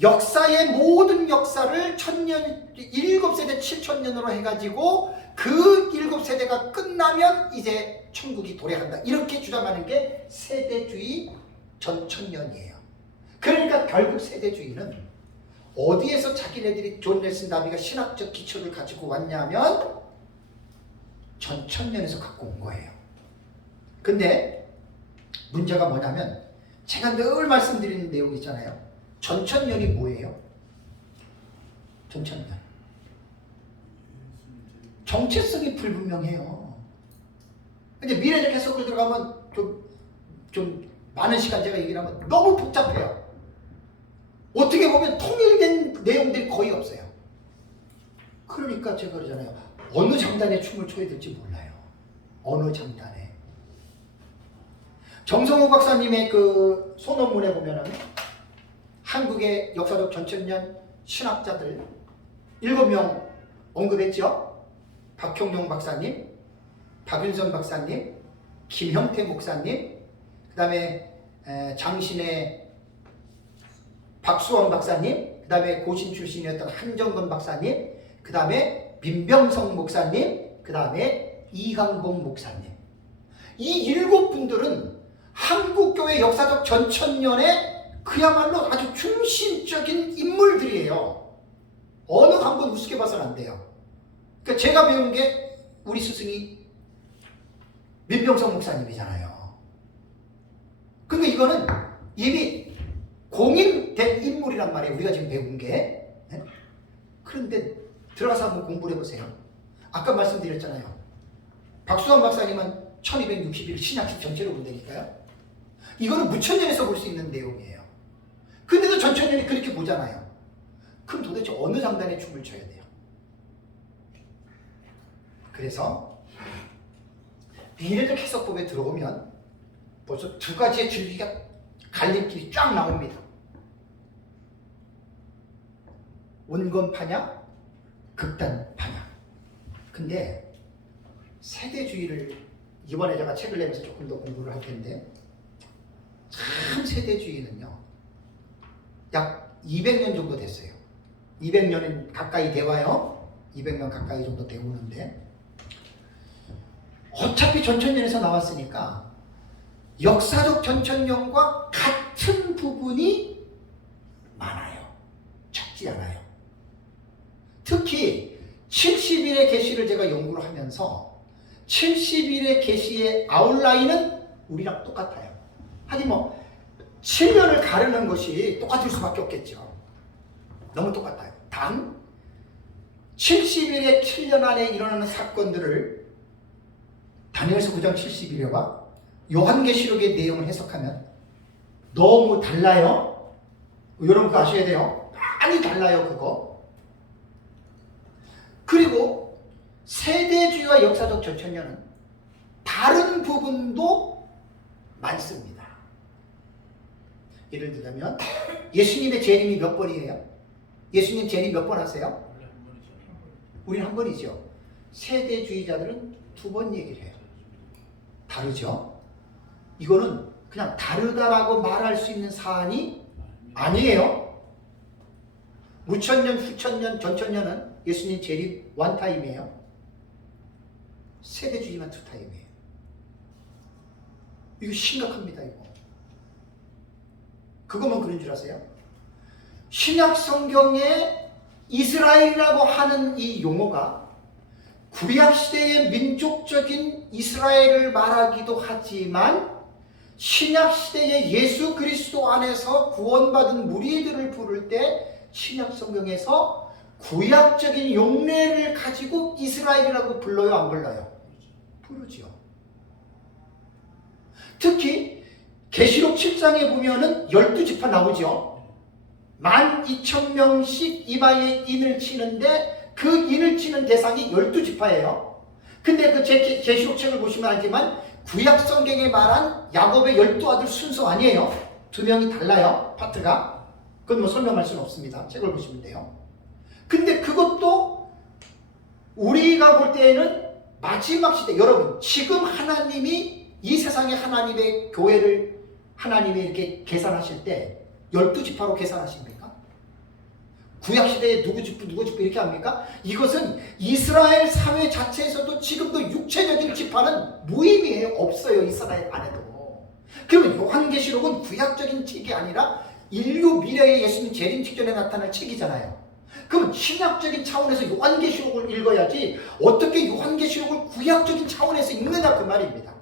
역사의 모든 역사를 7세대 7천년으로 해가지고 그 7세대가 끝나면 이제 천국이 도래한다. 이렇게 주장하는 게 세대주의 전천년이에요. 그러니까 결국 세대주의는 어디에서 자기네들이 존 넬슨 다비가 신학적 기초를 가지고 왔냐면 전천년에서 갖고 온 거예요. 근데 문제가 뭐냐면 제가 늘 말씀드리는 내용 있잖아요. 전천년이 뭐예요? 전천년. 정체성이 불분명해요. 근데 미래적 해석을 들어가면 좀 많은 시간 제가 얘기를 하면 너무 복잡해요. 어떻게 보면 통일된 내용들이 거의 없어요. 그러니까 제가 그러잖아요. 어느 장단에 춤을 춰야 될지 몰라요. 어느 장단에. 정성호 박사님의 그 소논문에 보면은 한국의 역사적 전천년 신학자들 7명 언급했죠. 박형용 박사님, 박윤선 박사님, 김형태 목사님, 그 다음에 장신의 박수원 박사님, 그 다음에 고신 출신이었던 한정건 박사님, 그 다음에 민병성 목사님, 그 다음에 이강봉 목사님. 이 7분들은 한국교회 역사적 전천년의 그야말로 아주 중심적인 인물들이에요. 어느 한 번 우습게 봐서는 안 돼요. 그러니까 제가 배운 게 우리 스승이 민병성 목사님이잖아요. 그러니까 이거는 이미 공인된 인물이란 말이에요. 우리가 지금 배운 게. 그런데 들어가서 한번 공부를 해보세요. 아까 말씀드렸잖아요. 박수환 박사님은 1261 신약식 전체로 본다니까요. 이거는 무천년에서 볼 수 있는 내용이에요. 근데도 전천년이 그렇게 보잖아요. 그럼 도대체 어느 장단에 춤을 춰야 돼요? 그래서 미래적 해석법에 들어오면 벌써 두 가지의 줄기가 갈림길이 쫙 나옵니다. 온건 파냐, 극단 파냐. 근데 세대주의를 이번에 제가 책을 내면서 조금 더 공부를 할 텐데, 참 세대주의는요 약 200년 정도 됐어요. 200년 가까이 돼와요. 200년 가까이 정도 되오는데, 어차피 전천년에서 나왔으니까 역사적 전천년과 같은 부분이 많아요. 적지 않아요. 특히 70일의 계시를 제가 연구를 하면서 70일의 계시의 아웃라인은 우리랑 똑같아요. 하긴 뭐 7년을 가르는 것이 똑같을 수밖에 없겠죠. 너무 똑같아요. 단 70일의 7년 안에 일어나는 사건들을 다니엘서 9장 71회와 요한계시록의 내용을 해석하면 너무 달라요. 여러분 그거 아셔야 돼요. 많이 달라요 그거. 그리고 세대주의와 역사적 전천년은 다른 부분도 많습니다. 예를 들자면 예수님의 재림이 몇 번이에요? 예수님 재림 몇 번 하세요? 우리는 한 번이죠. 세대주의자들은 2번 얘기를 해요. 다르죠? 이거는 그냥 다르다라고 말할 수 있는 사안이 아니에요. 무천년, 후천년, 전천년은 예수님 재림 원타임이에요. 세대주의만 2타임이에요. 이거 심각합니다. 이거. 그것만 그런 줄 아세요? 신약 성경에 이스라엘이라고 하는 이 용어가 구약 시대의 민족적인 이스라엘을 말하기도 하지만 신약 시대의 예수 그리스도 안에서 구원받은 무리들을 부를 때 신약 성경에서 구약적인 용례를 가지고 이스라엘이라고 불러요, 안 불러요? 부르죠. 특히 계시록 7장에 보면은 12지파 나오죠. 12,000명씩 이마에 인을 치는데 그 인을 치는 대상이 12지파예요. 근데 그 제 계시록 책을 보시면 알지만 구약 성경에 말한 야곱의 12아들 순서 아니에요. 2명이 달라요. 파트가. 그건 뭐 설명할 수는 없습니다. 책을 보시면 돼요. 근데 그것도 우리가 볼 때에는 마지막 시대, 여러분 지금 하나님이 이 세상의 하나님의 교회를 하나님이 이렇게 계산하실 때 12지파로 계산하십니까? 구약시대에 누구 지파 이렇게 합니까? 이것은 이스라엘 사회 자체에서도 지금도 육체적인 지파는 무의미해요. 없어요. 이스라엘 안에도. 그러면 요한계시록은 구약적인 책이 아니라 인류 미래의 예수님 재림 직전에 나타날 책이잖아요. 그럼 신약적인 차원에서 요한계시록을 읽어야지 어떻게 요한계시록을 구약적인 차원에서 읽느냐 그 말입니다.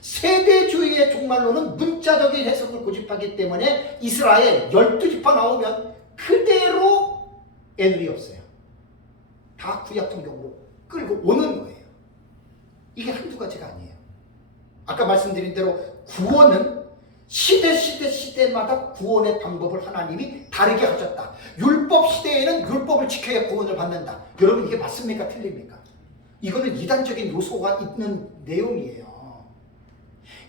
세대주의의 종말론은 문자적인 해석을 고집하기 때문에 이스라엘 12지파 나오면 그대로 애들이 없어요. 다 구약 성경으로 끌고 오는 거예요. 이게 한두 가지가 아니에요. 아까 말씀드린 대로 구원은 시대마다 구원의 방법을 하나님이 다르게 하셨다. 율법 시대에는 율법을 지켜야 구원을 받는다. 여러분 이게 맞습니까? 틀립니까? 이거는 이단적인 요소가 있는 내용이에요.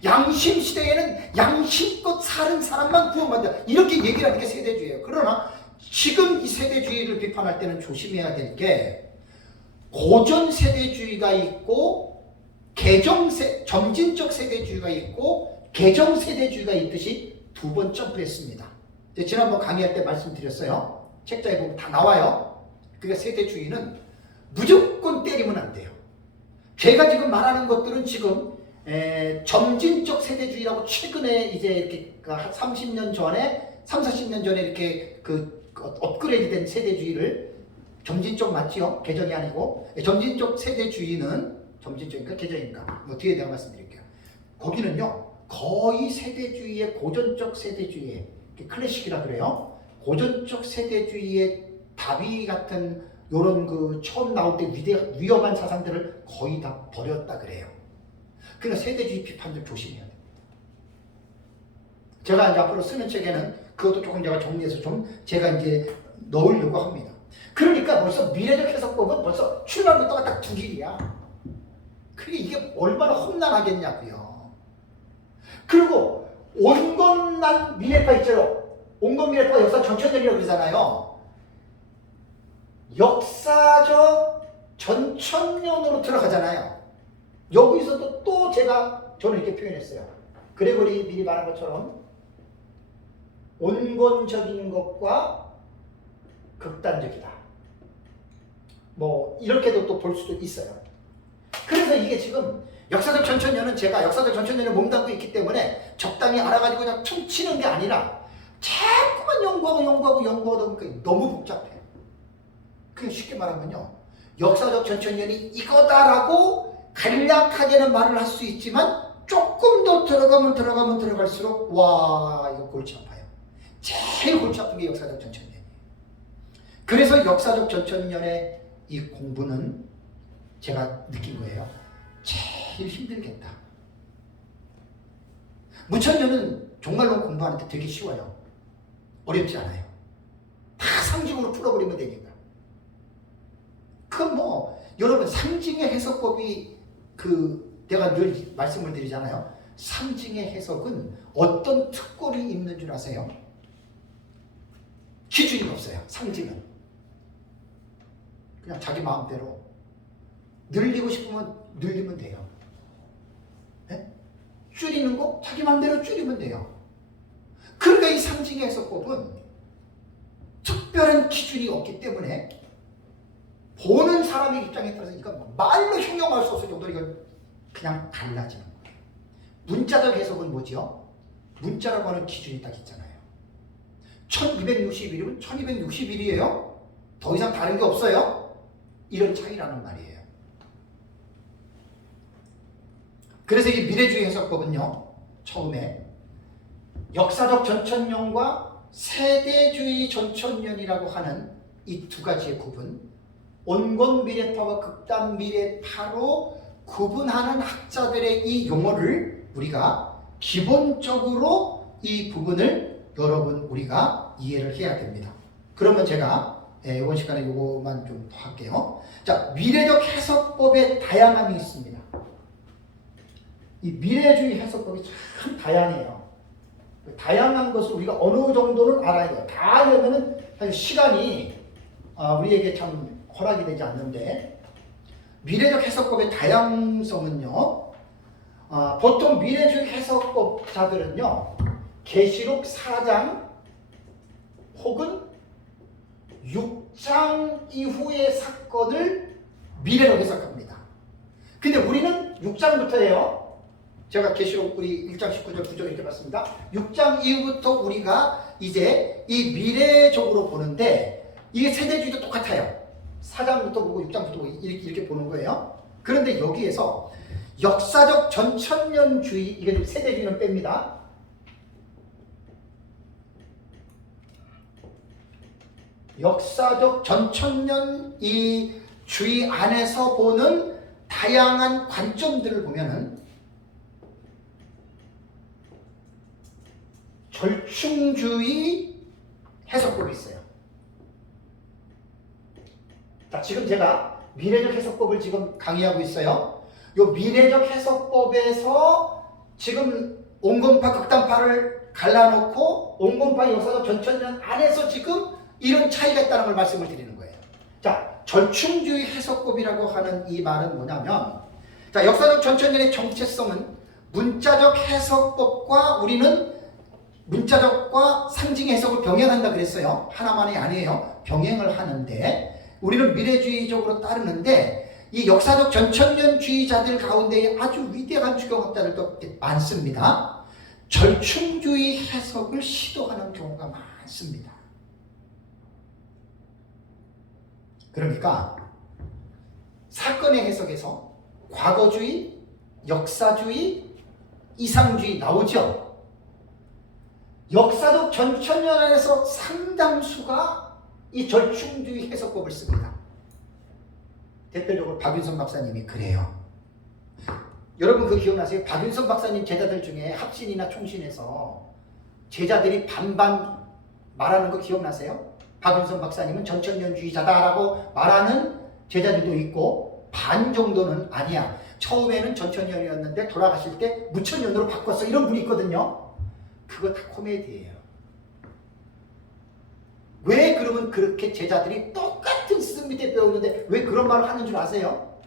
양심 시대에는 양심껏 사는 사람만 구원받는다. 이렇게 얘기를 하는 게 세대주의예요. 그러나 지금 이 세대주의를 비판할 때는 조심해야 될 게 고전 세대주의가 있고 점진적 세대주의가 있고 개정 세대주의가 있듯이 두 번 점프했습니다. 지난번 강의할 때 말씀드렸어요. 책자에 보면 다 나와요. 그러니까 세대주의는 무조건 때리면 안 돼요. 제가 지금 말하는 것들은 지금 점진적 세대주의라고 최근에 이제 이렇게 한 30년 전에 40년 전에 이렇게 그 업그레이드된 세대주의를 점진적 맞지요? 개정이 아니고 점진적 세대주의는 점진적인가 개정인가? 뭐 뒤에 내가 말씀드릴게요. 거기는요 거의 세대주의의 고전적 세대주의의 클래식이라 그래요. 고전적 세대주의의 다비 같은 요런 그 처음 나올 때 위험한 사상들을 거의 다 버렸다 그래요. 그러니까 세대주의 비판들 조심해야 돼요. 제가 이제 앞으로 쓰는 책에는 그것도 조금 제가 정리해서 좀 제가 이제 넣으려고 합니다. 그러니까 벌써 미래적 해석법은 벌써 출발부터가 딱 두 길이야. 그게 이게 얼마나 험난하겠냐고요. 그리고 온건난 미래파 있죠. 온건 미래파 역사 전천년이라고 그러잖아요. 역사적 전천년으로 들어가잖아요. 여기서도 또 저는 이렇게 표현했어요. 그레고리 미리 말한 것처럼 온건적인 것과 극단적이다. 뭐 이렇게도 또 볼 수도 있어요. 그래서 이게 지금 역사적 전천년은 제가 역사적 전천년에 몸담고 있기 때문에 적당히 알아가지고 그냥 퉁치는 게 아니라 자꾸만 연구하다 보니까 너무 복잡해요. 그냥 쉽게 말하면요. 역사적 전천년이 이거다라고 간략하게는 말을 할 수 있지만 조금 더 들어가면 들어갈수록 와 이거 골치 아파요. 제일 골치 아픈 게 역사적 전천년이에요. 그래서 역사적 전천년의 이 공부는 제가 느낀 거예요. 제일 힘들겠다. 무천년은 종말론 공부하는데 되게 쉬워요. 어렵지 않아요. 다 상징으로 풀어버리면 되니까. 그건 뭐 여러분 상징의 해석법이 내가 늘 말씀을 드리잖아요. 상징의 해석은 어떤 특권이 있는 줄 아세요? 기준이 없어요. 상징은 그냥 자기 마음대로 늘리고 싶으면 늘리면 돼요. 네? 줄이는 거 자기 마음대로 줄이면 돼요. 그러니까 이 상징의 해석법은 특별한 기준이 없기 때문에 보는 사람의 입장에 따라서 이건 말로 형용할 수 없을 정도로 이건 그냥 달라지는 거예요. 문자적 해석은 뭐죠? 문자라고 하는 기준이 딱 있잖아요. 1261이면 1261이에요. 더 이상 다른 게 없어요. 이런 차이라는 말이에요. 그래서 이 미래주의 해석법은요. 처음에 역사적 전천년과 세대주의 전천년이라고 하는 이 두 가지의 구분, 온건 미래파와 극단 미래파로 구분하는 학자들의 이 용어를 우리가 기본적으로 이 부분을 여러분 우리가 이해를 해야 됩니다. 그러면 제가 이번 시간에 이거만 좀 더 할게요. 자, 미래적 해석법의 다양함이 있습니다. 이 미래주의 해석법이 참 다양해요. 다양한 것을 우리가 어느 정도는 알아야 돼요. 다 하려면은 시간이 우리에게 참 허락이 되지 않는데, 미래적 해석법의 다양성은요, 보통 미래주의 해석법자들은요, 계시록 4장 혹은 6장 이후의 사건을 미래로 해석합니다. 근데 우리는 6장부터예요. 제가 계시록 우리 1장 19절 9절 이렇게 봤습니다. 6장 이후부터 우리가 이제 이 미래적으로 보는데, 이게 세대주의도 똑같아요. 4장부터 보고 6장부터 보고 이렇게 보는 거예요. 그런데 여기에서 역사적 전천년주의, 이게 세대주의는 뺍니다. 역사적 전천년 이 주의 안에서 보는 다양한 관점들을 보면은 절충주의 해석법이 있어요. 자, 지금 제가 미래적 해석법을 지금 강의하고 있어요. 이 미래적 해석법에서 지금 온건파 극단파를 갈라놓고 온건파 역사적 전천년 안에서 지금 이런 차이가 있다는 걸 말씀을 드리는 거예요. 자, 절충주의 해석법이라고 하는 이 말은 뭐냐면, 자, 역사적 전천년의 정체성은 문자적 해석법과 우리는 문자적과 상징 해석을 병행한다 그랬어요. 하나만이 아니에요. 병행을 하는데 우리는 미래주의적으로 따르는데 이 역사적 전천년주의자들 가운데 아주 위대한 주경학자들도 많습니다. 절충주의 해석을 시도하는 경우가 많습니다. 그러니까 사건의 해석에서 과거주의, 역사주의, 이상주의 나오죠. 역사적 전천년 안에서 상당수가 이 절충주의 해석법을 씁니다. 대표적으로 박윤선 박사님이 그래요. 여러분 그거 기억나세요? 박윤선 박사님 제자들 중에 합신이나 총신에서 제자들이 반반 말하는 거 기억나세요? 박윤선 박사님은 전천년주의자다라고 말하는 제자들도 있고 반 정도는 아니야. 처음에는 전천년이었는데 돌아가실 때 무천년으로 바꿨어. 이런 분이 있거든요. 그거 다 코미디예요. 왜 그러면 그렇게 제자들이 똑같은 스승 밑에 배우는데 왜 그런 말을 하는 줄 아세요?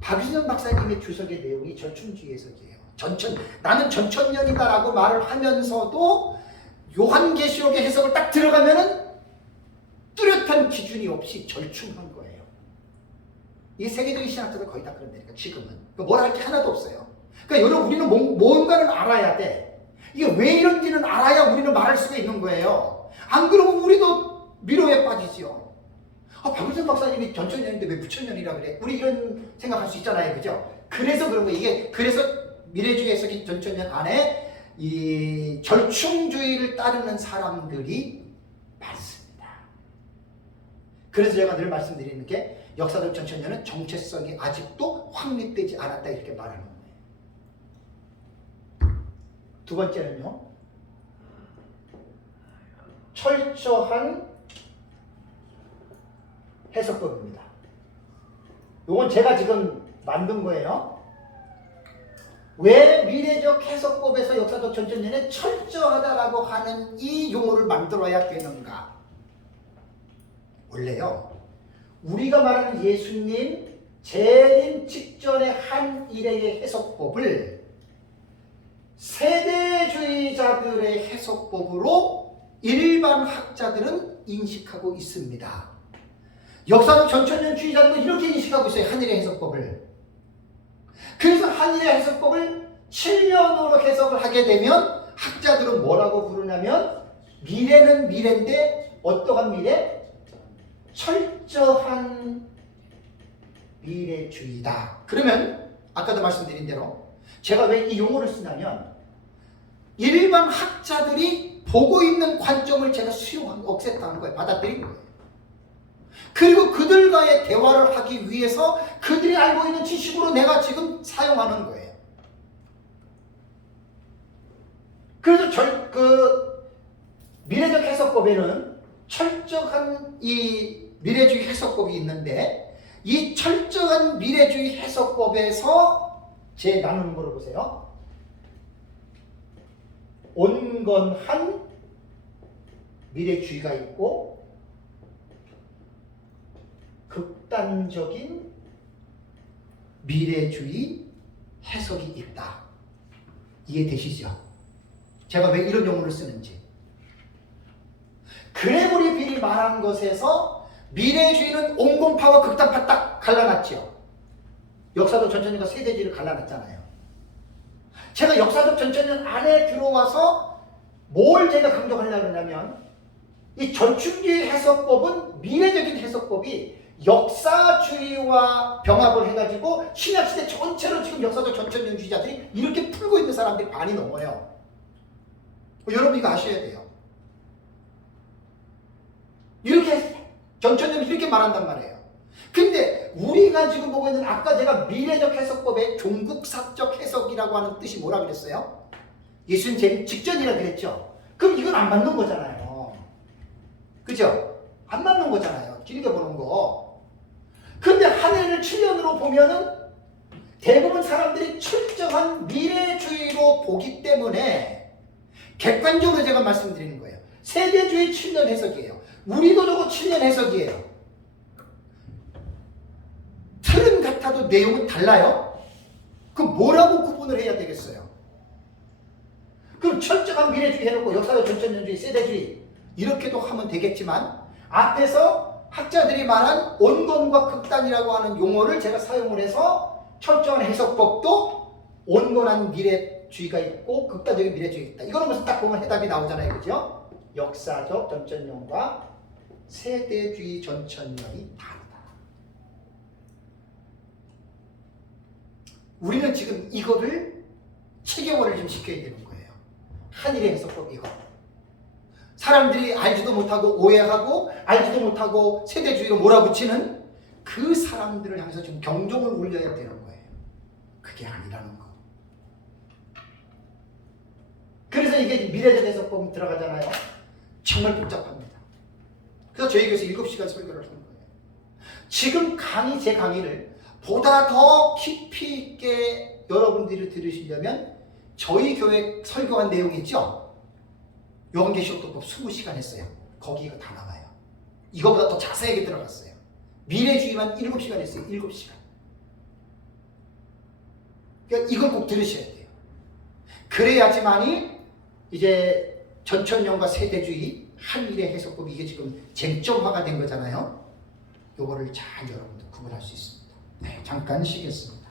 박윤선 박사님의 주석의 내용이 절충주의 해석이에요. 나는 전천년이다라고 말을 하면서도 요한계시록의 해석을 딱 들어가면은 뚜렷한 기준이 없이 절충한 거예요. 이 세계적인 신학자들 거의 다 그런다니까 지금은. 뭘 할 게 하나도 없어요. 그러니까 여러분 우리는 뭔가는 알아야 돼. 이게 왜 이런지는 알아야 우리는 말할 수가 있는 거예요. 안 그러면 우리도 미로에 빠지죠. 박윤선 박사님이 전천년인데 왜 부천년이라 그래? 우리 이런 생각할 수 있잖아요. 그죠? 그래서 그런 거예요. 이게 그래서 미래주의 해석이 전천년 안에 이 절충주의를 따르는 사람들이 많습니다. 그래서 제가 늘 말씀드리는 게 역사적 전천년은 정체성이 아직도 확립되지 않았다 이렇게 말하는 거예요. 두 번째는요, 철저한 해석법입니다. 이건 제가 지금 만든 거예요. 왜 미래적 해석법에서 역사적 전천년에 철저하다라고 하는 이 용어를 만들어야 되는가? 원래요, 우리가 말하는 예수님 재림 직전의 한 일의 해석법을 세대주의자들의 해석법으로 일반 학자들은 인식하고 있습니다. 역사적 전천년주의자들은 이렇게 인식하고 있어요. 한일의 해석법을. 그래서 한일의 해석법을 7년으로 해석을 하게 되면 학자들은 뭐라고 부르냐면 미래는 미래인데 어떠한 미래? 철저한 미래주의다. 그러면 아까도 말씀드린 대로 제가 왜 이 용어를 쓰냐면 일반 학자들이 보고 있는 관점을 제가 수용하고 억셉트하는 거예요. 받아들인 거예요. 그리고 그들과의 대화를 하기 위해서 그들이 알고 있는 지식으로 내가 지금 사용하는 거예요. 그래서 미래적 해석법에는 철저한 이 미래주의 해석법이 있는데 이 철저한 미래주의 해석법에서 제 나누는 거를 보세요. 온건한 미래주의가 있고 극단적인 미래주의 해석이 있다. 이해되시죠? 제가 왜 이런 용어를 쓰는지. 그레고리 빌이 말한 것에서 미래주의는 온건파와 극단파 딱 갈라놨죠. 역사적 전천년과 세대주의를 갈라놨잖아요. 제가 역사적 전천년 안에 들어와서 뭘 제가 강조하려고 하냐면 이 절충주의 해석법은 미래적인 해석법이 역사주의와 병합을 해가지고 신약시대 전체로 지금 역사적 전천년주의자들이 이렇게 풀고 있는 사람들이 반이 넘어요. 여러분 이거 아셔야 돼요. 이렇게 전천년 이렇게 말한단 말이에요. 근데 우리가 지금 보고 있는 아까 제가 미래적 해석법의 종국사적 해석이라고 하는 뜻이 뭐라 그랬어요? 예수님 재림 직전이라 그랬죠. 그럼 이건 안 맞는 거잖아요. 그죠? 안 맞는 거잖아요. 길게 보는 거. 근데 한 해를 7년으로 보면은 대부분 사람들이 철저한 미래주의로 보기 때문에 객관적으로 제가 말씀드리는 거예요. 세대주의 7년 해석이에요. 우리도 저거 7년 해석이에요. 틀은 같아도 내용은 달라요. 그럼 뭐라고 구분을 해야 되겠어요? 그럼 철저한 미래주의 해놓고 역사적 전천년주의, 세대주의 이렇게도 하면 되겠지만 앞에서 학자들이 말한 온건과 극단이라고 하는 용어를 제가 사용을 해서 철저한 해석법도 온건한 미래주의가 있고 극단적인 미래주의가 있다. 이거는 무슨 딱 보면 해답이 나오잖아요. 그죠? 역사적 전천년과 세대주의 전천년이 다르다. 우리는 지금 이거를 체계화를 좀 시켜야 되는 거예요. 한일의 해석법 이거. 사람들이 알지도 못하고 오해하고 알지도 못하고 세대주의로 몰아붙이는 그 사람들을 향해서 좀 경종을 울려야 되는 거예요. 그게 아니라는 거. 그래서 이게 미래적 해석법 들어가잖아요. 정말 복잡합니다. 그래서 저희 교회에서 7시간 설교를 하는 거예요. 지금 제 강의를 보다 더 깊이 있게 여러분들이 들으시려면 저희 교회 설교한 내용이 있죠? 요한계시록법 20시간 했어요. 거기 이거 다 나와요. 이거보다 더 자세하게 들어갔어요. 미래주의만 7시간 했어요. 7시간. 그러니까 이걸 꼭 들으셔야 돼요. 그래야지만이 이제 전천년과 세대주의 한일의 해석법이 이게 지금 쟁점화가 된 거잖아요. 요거를 잘 여러분들 구분할 수 있습니다. 네, 잠깐 쉬겠습니다.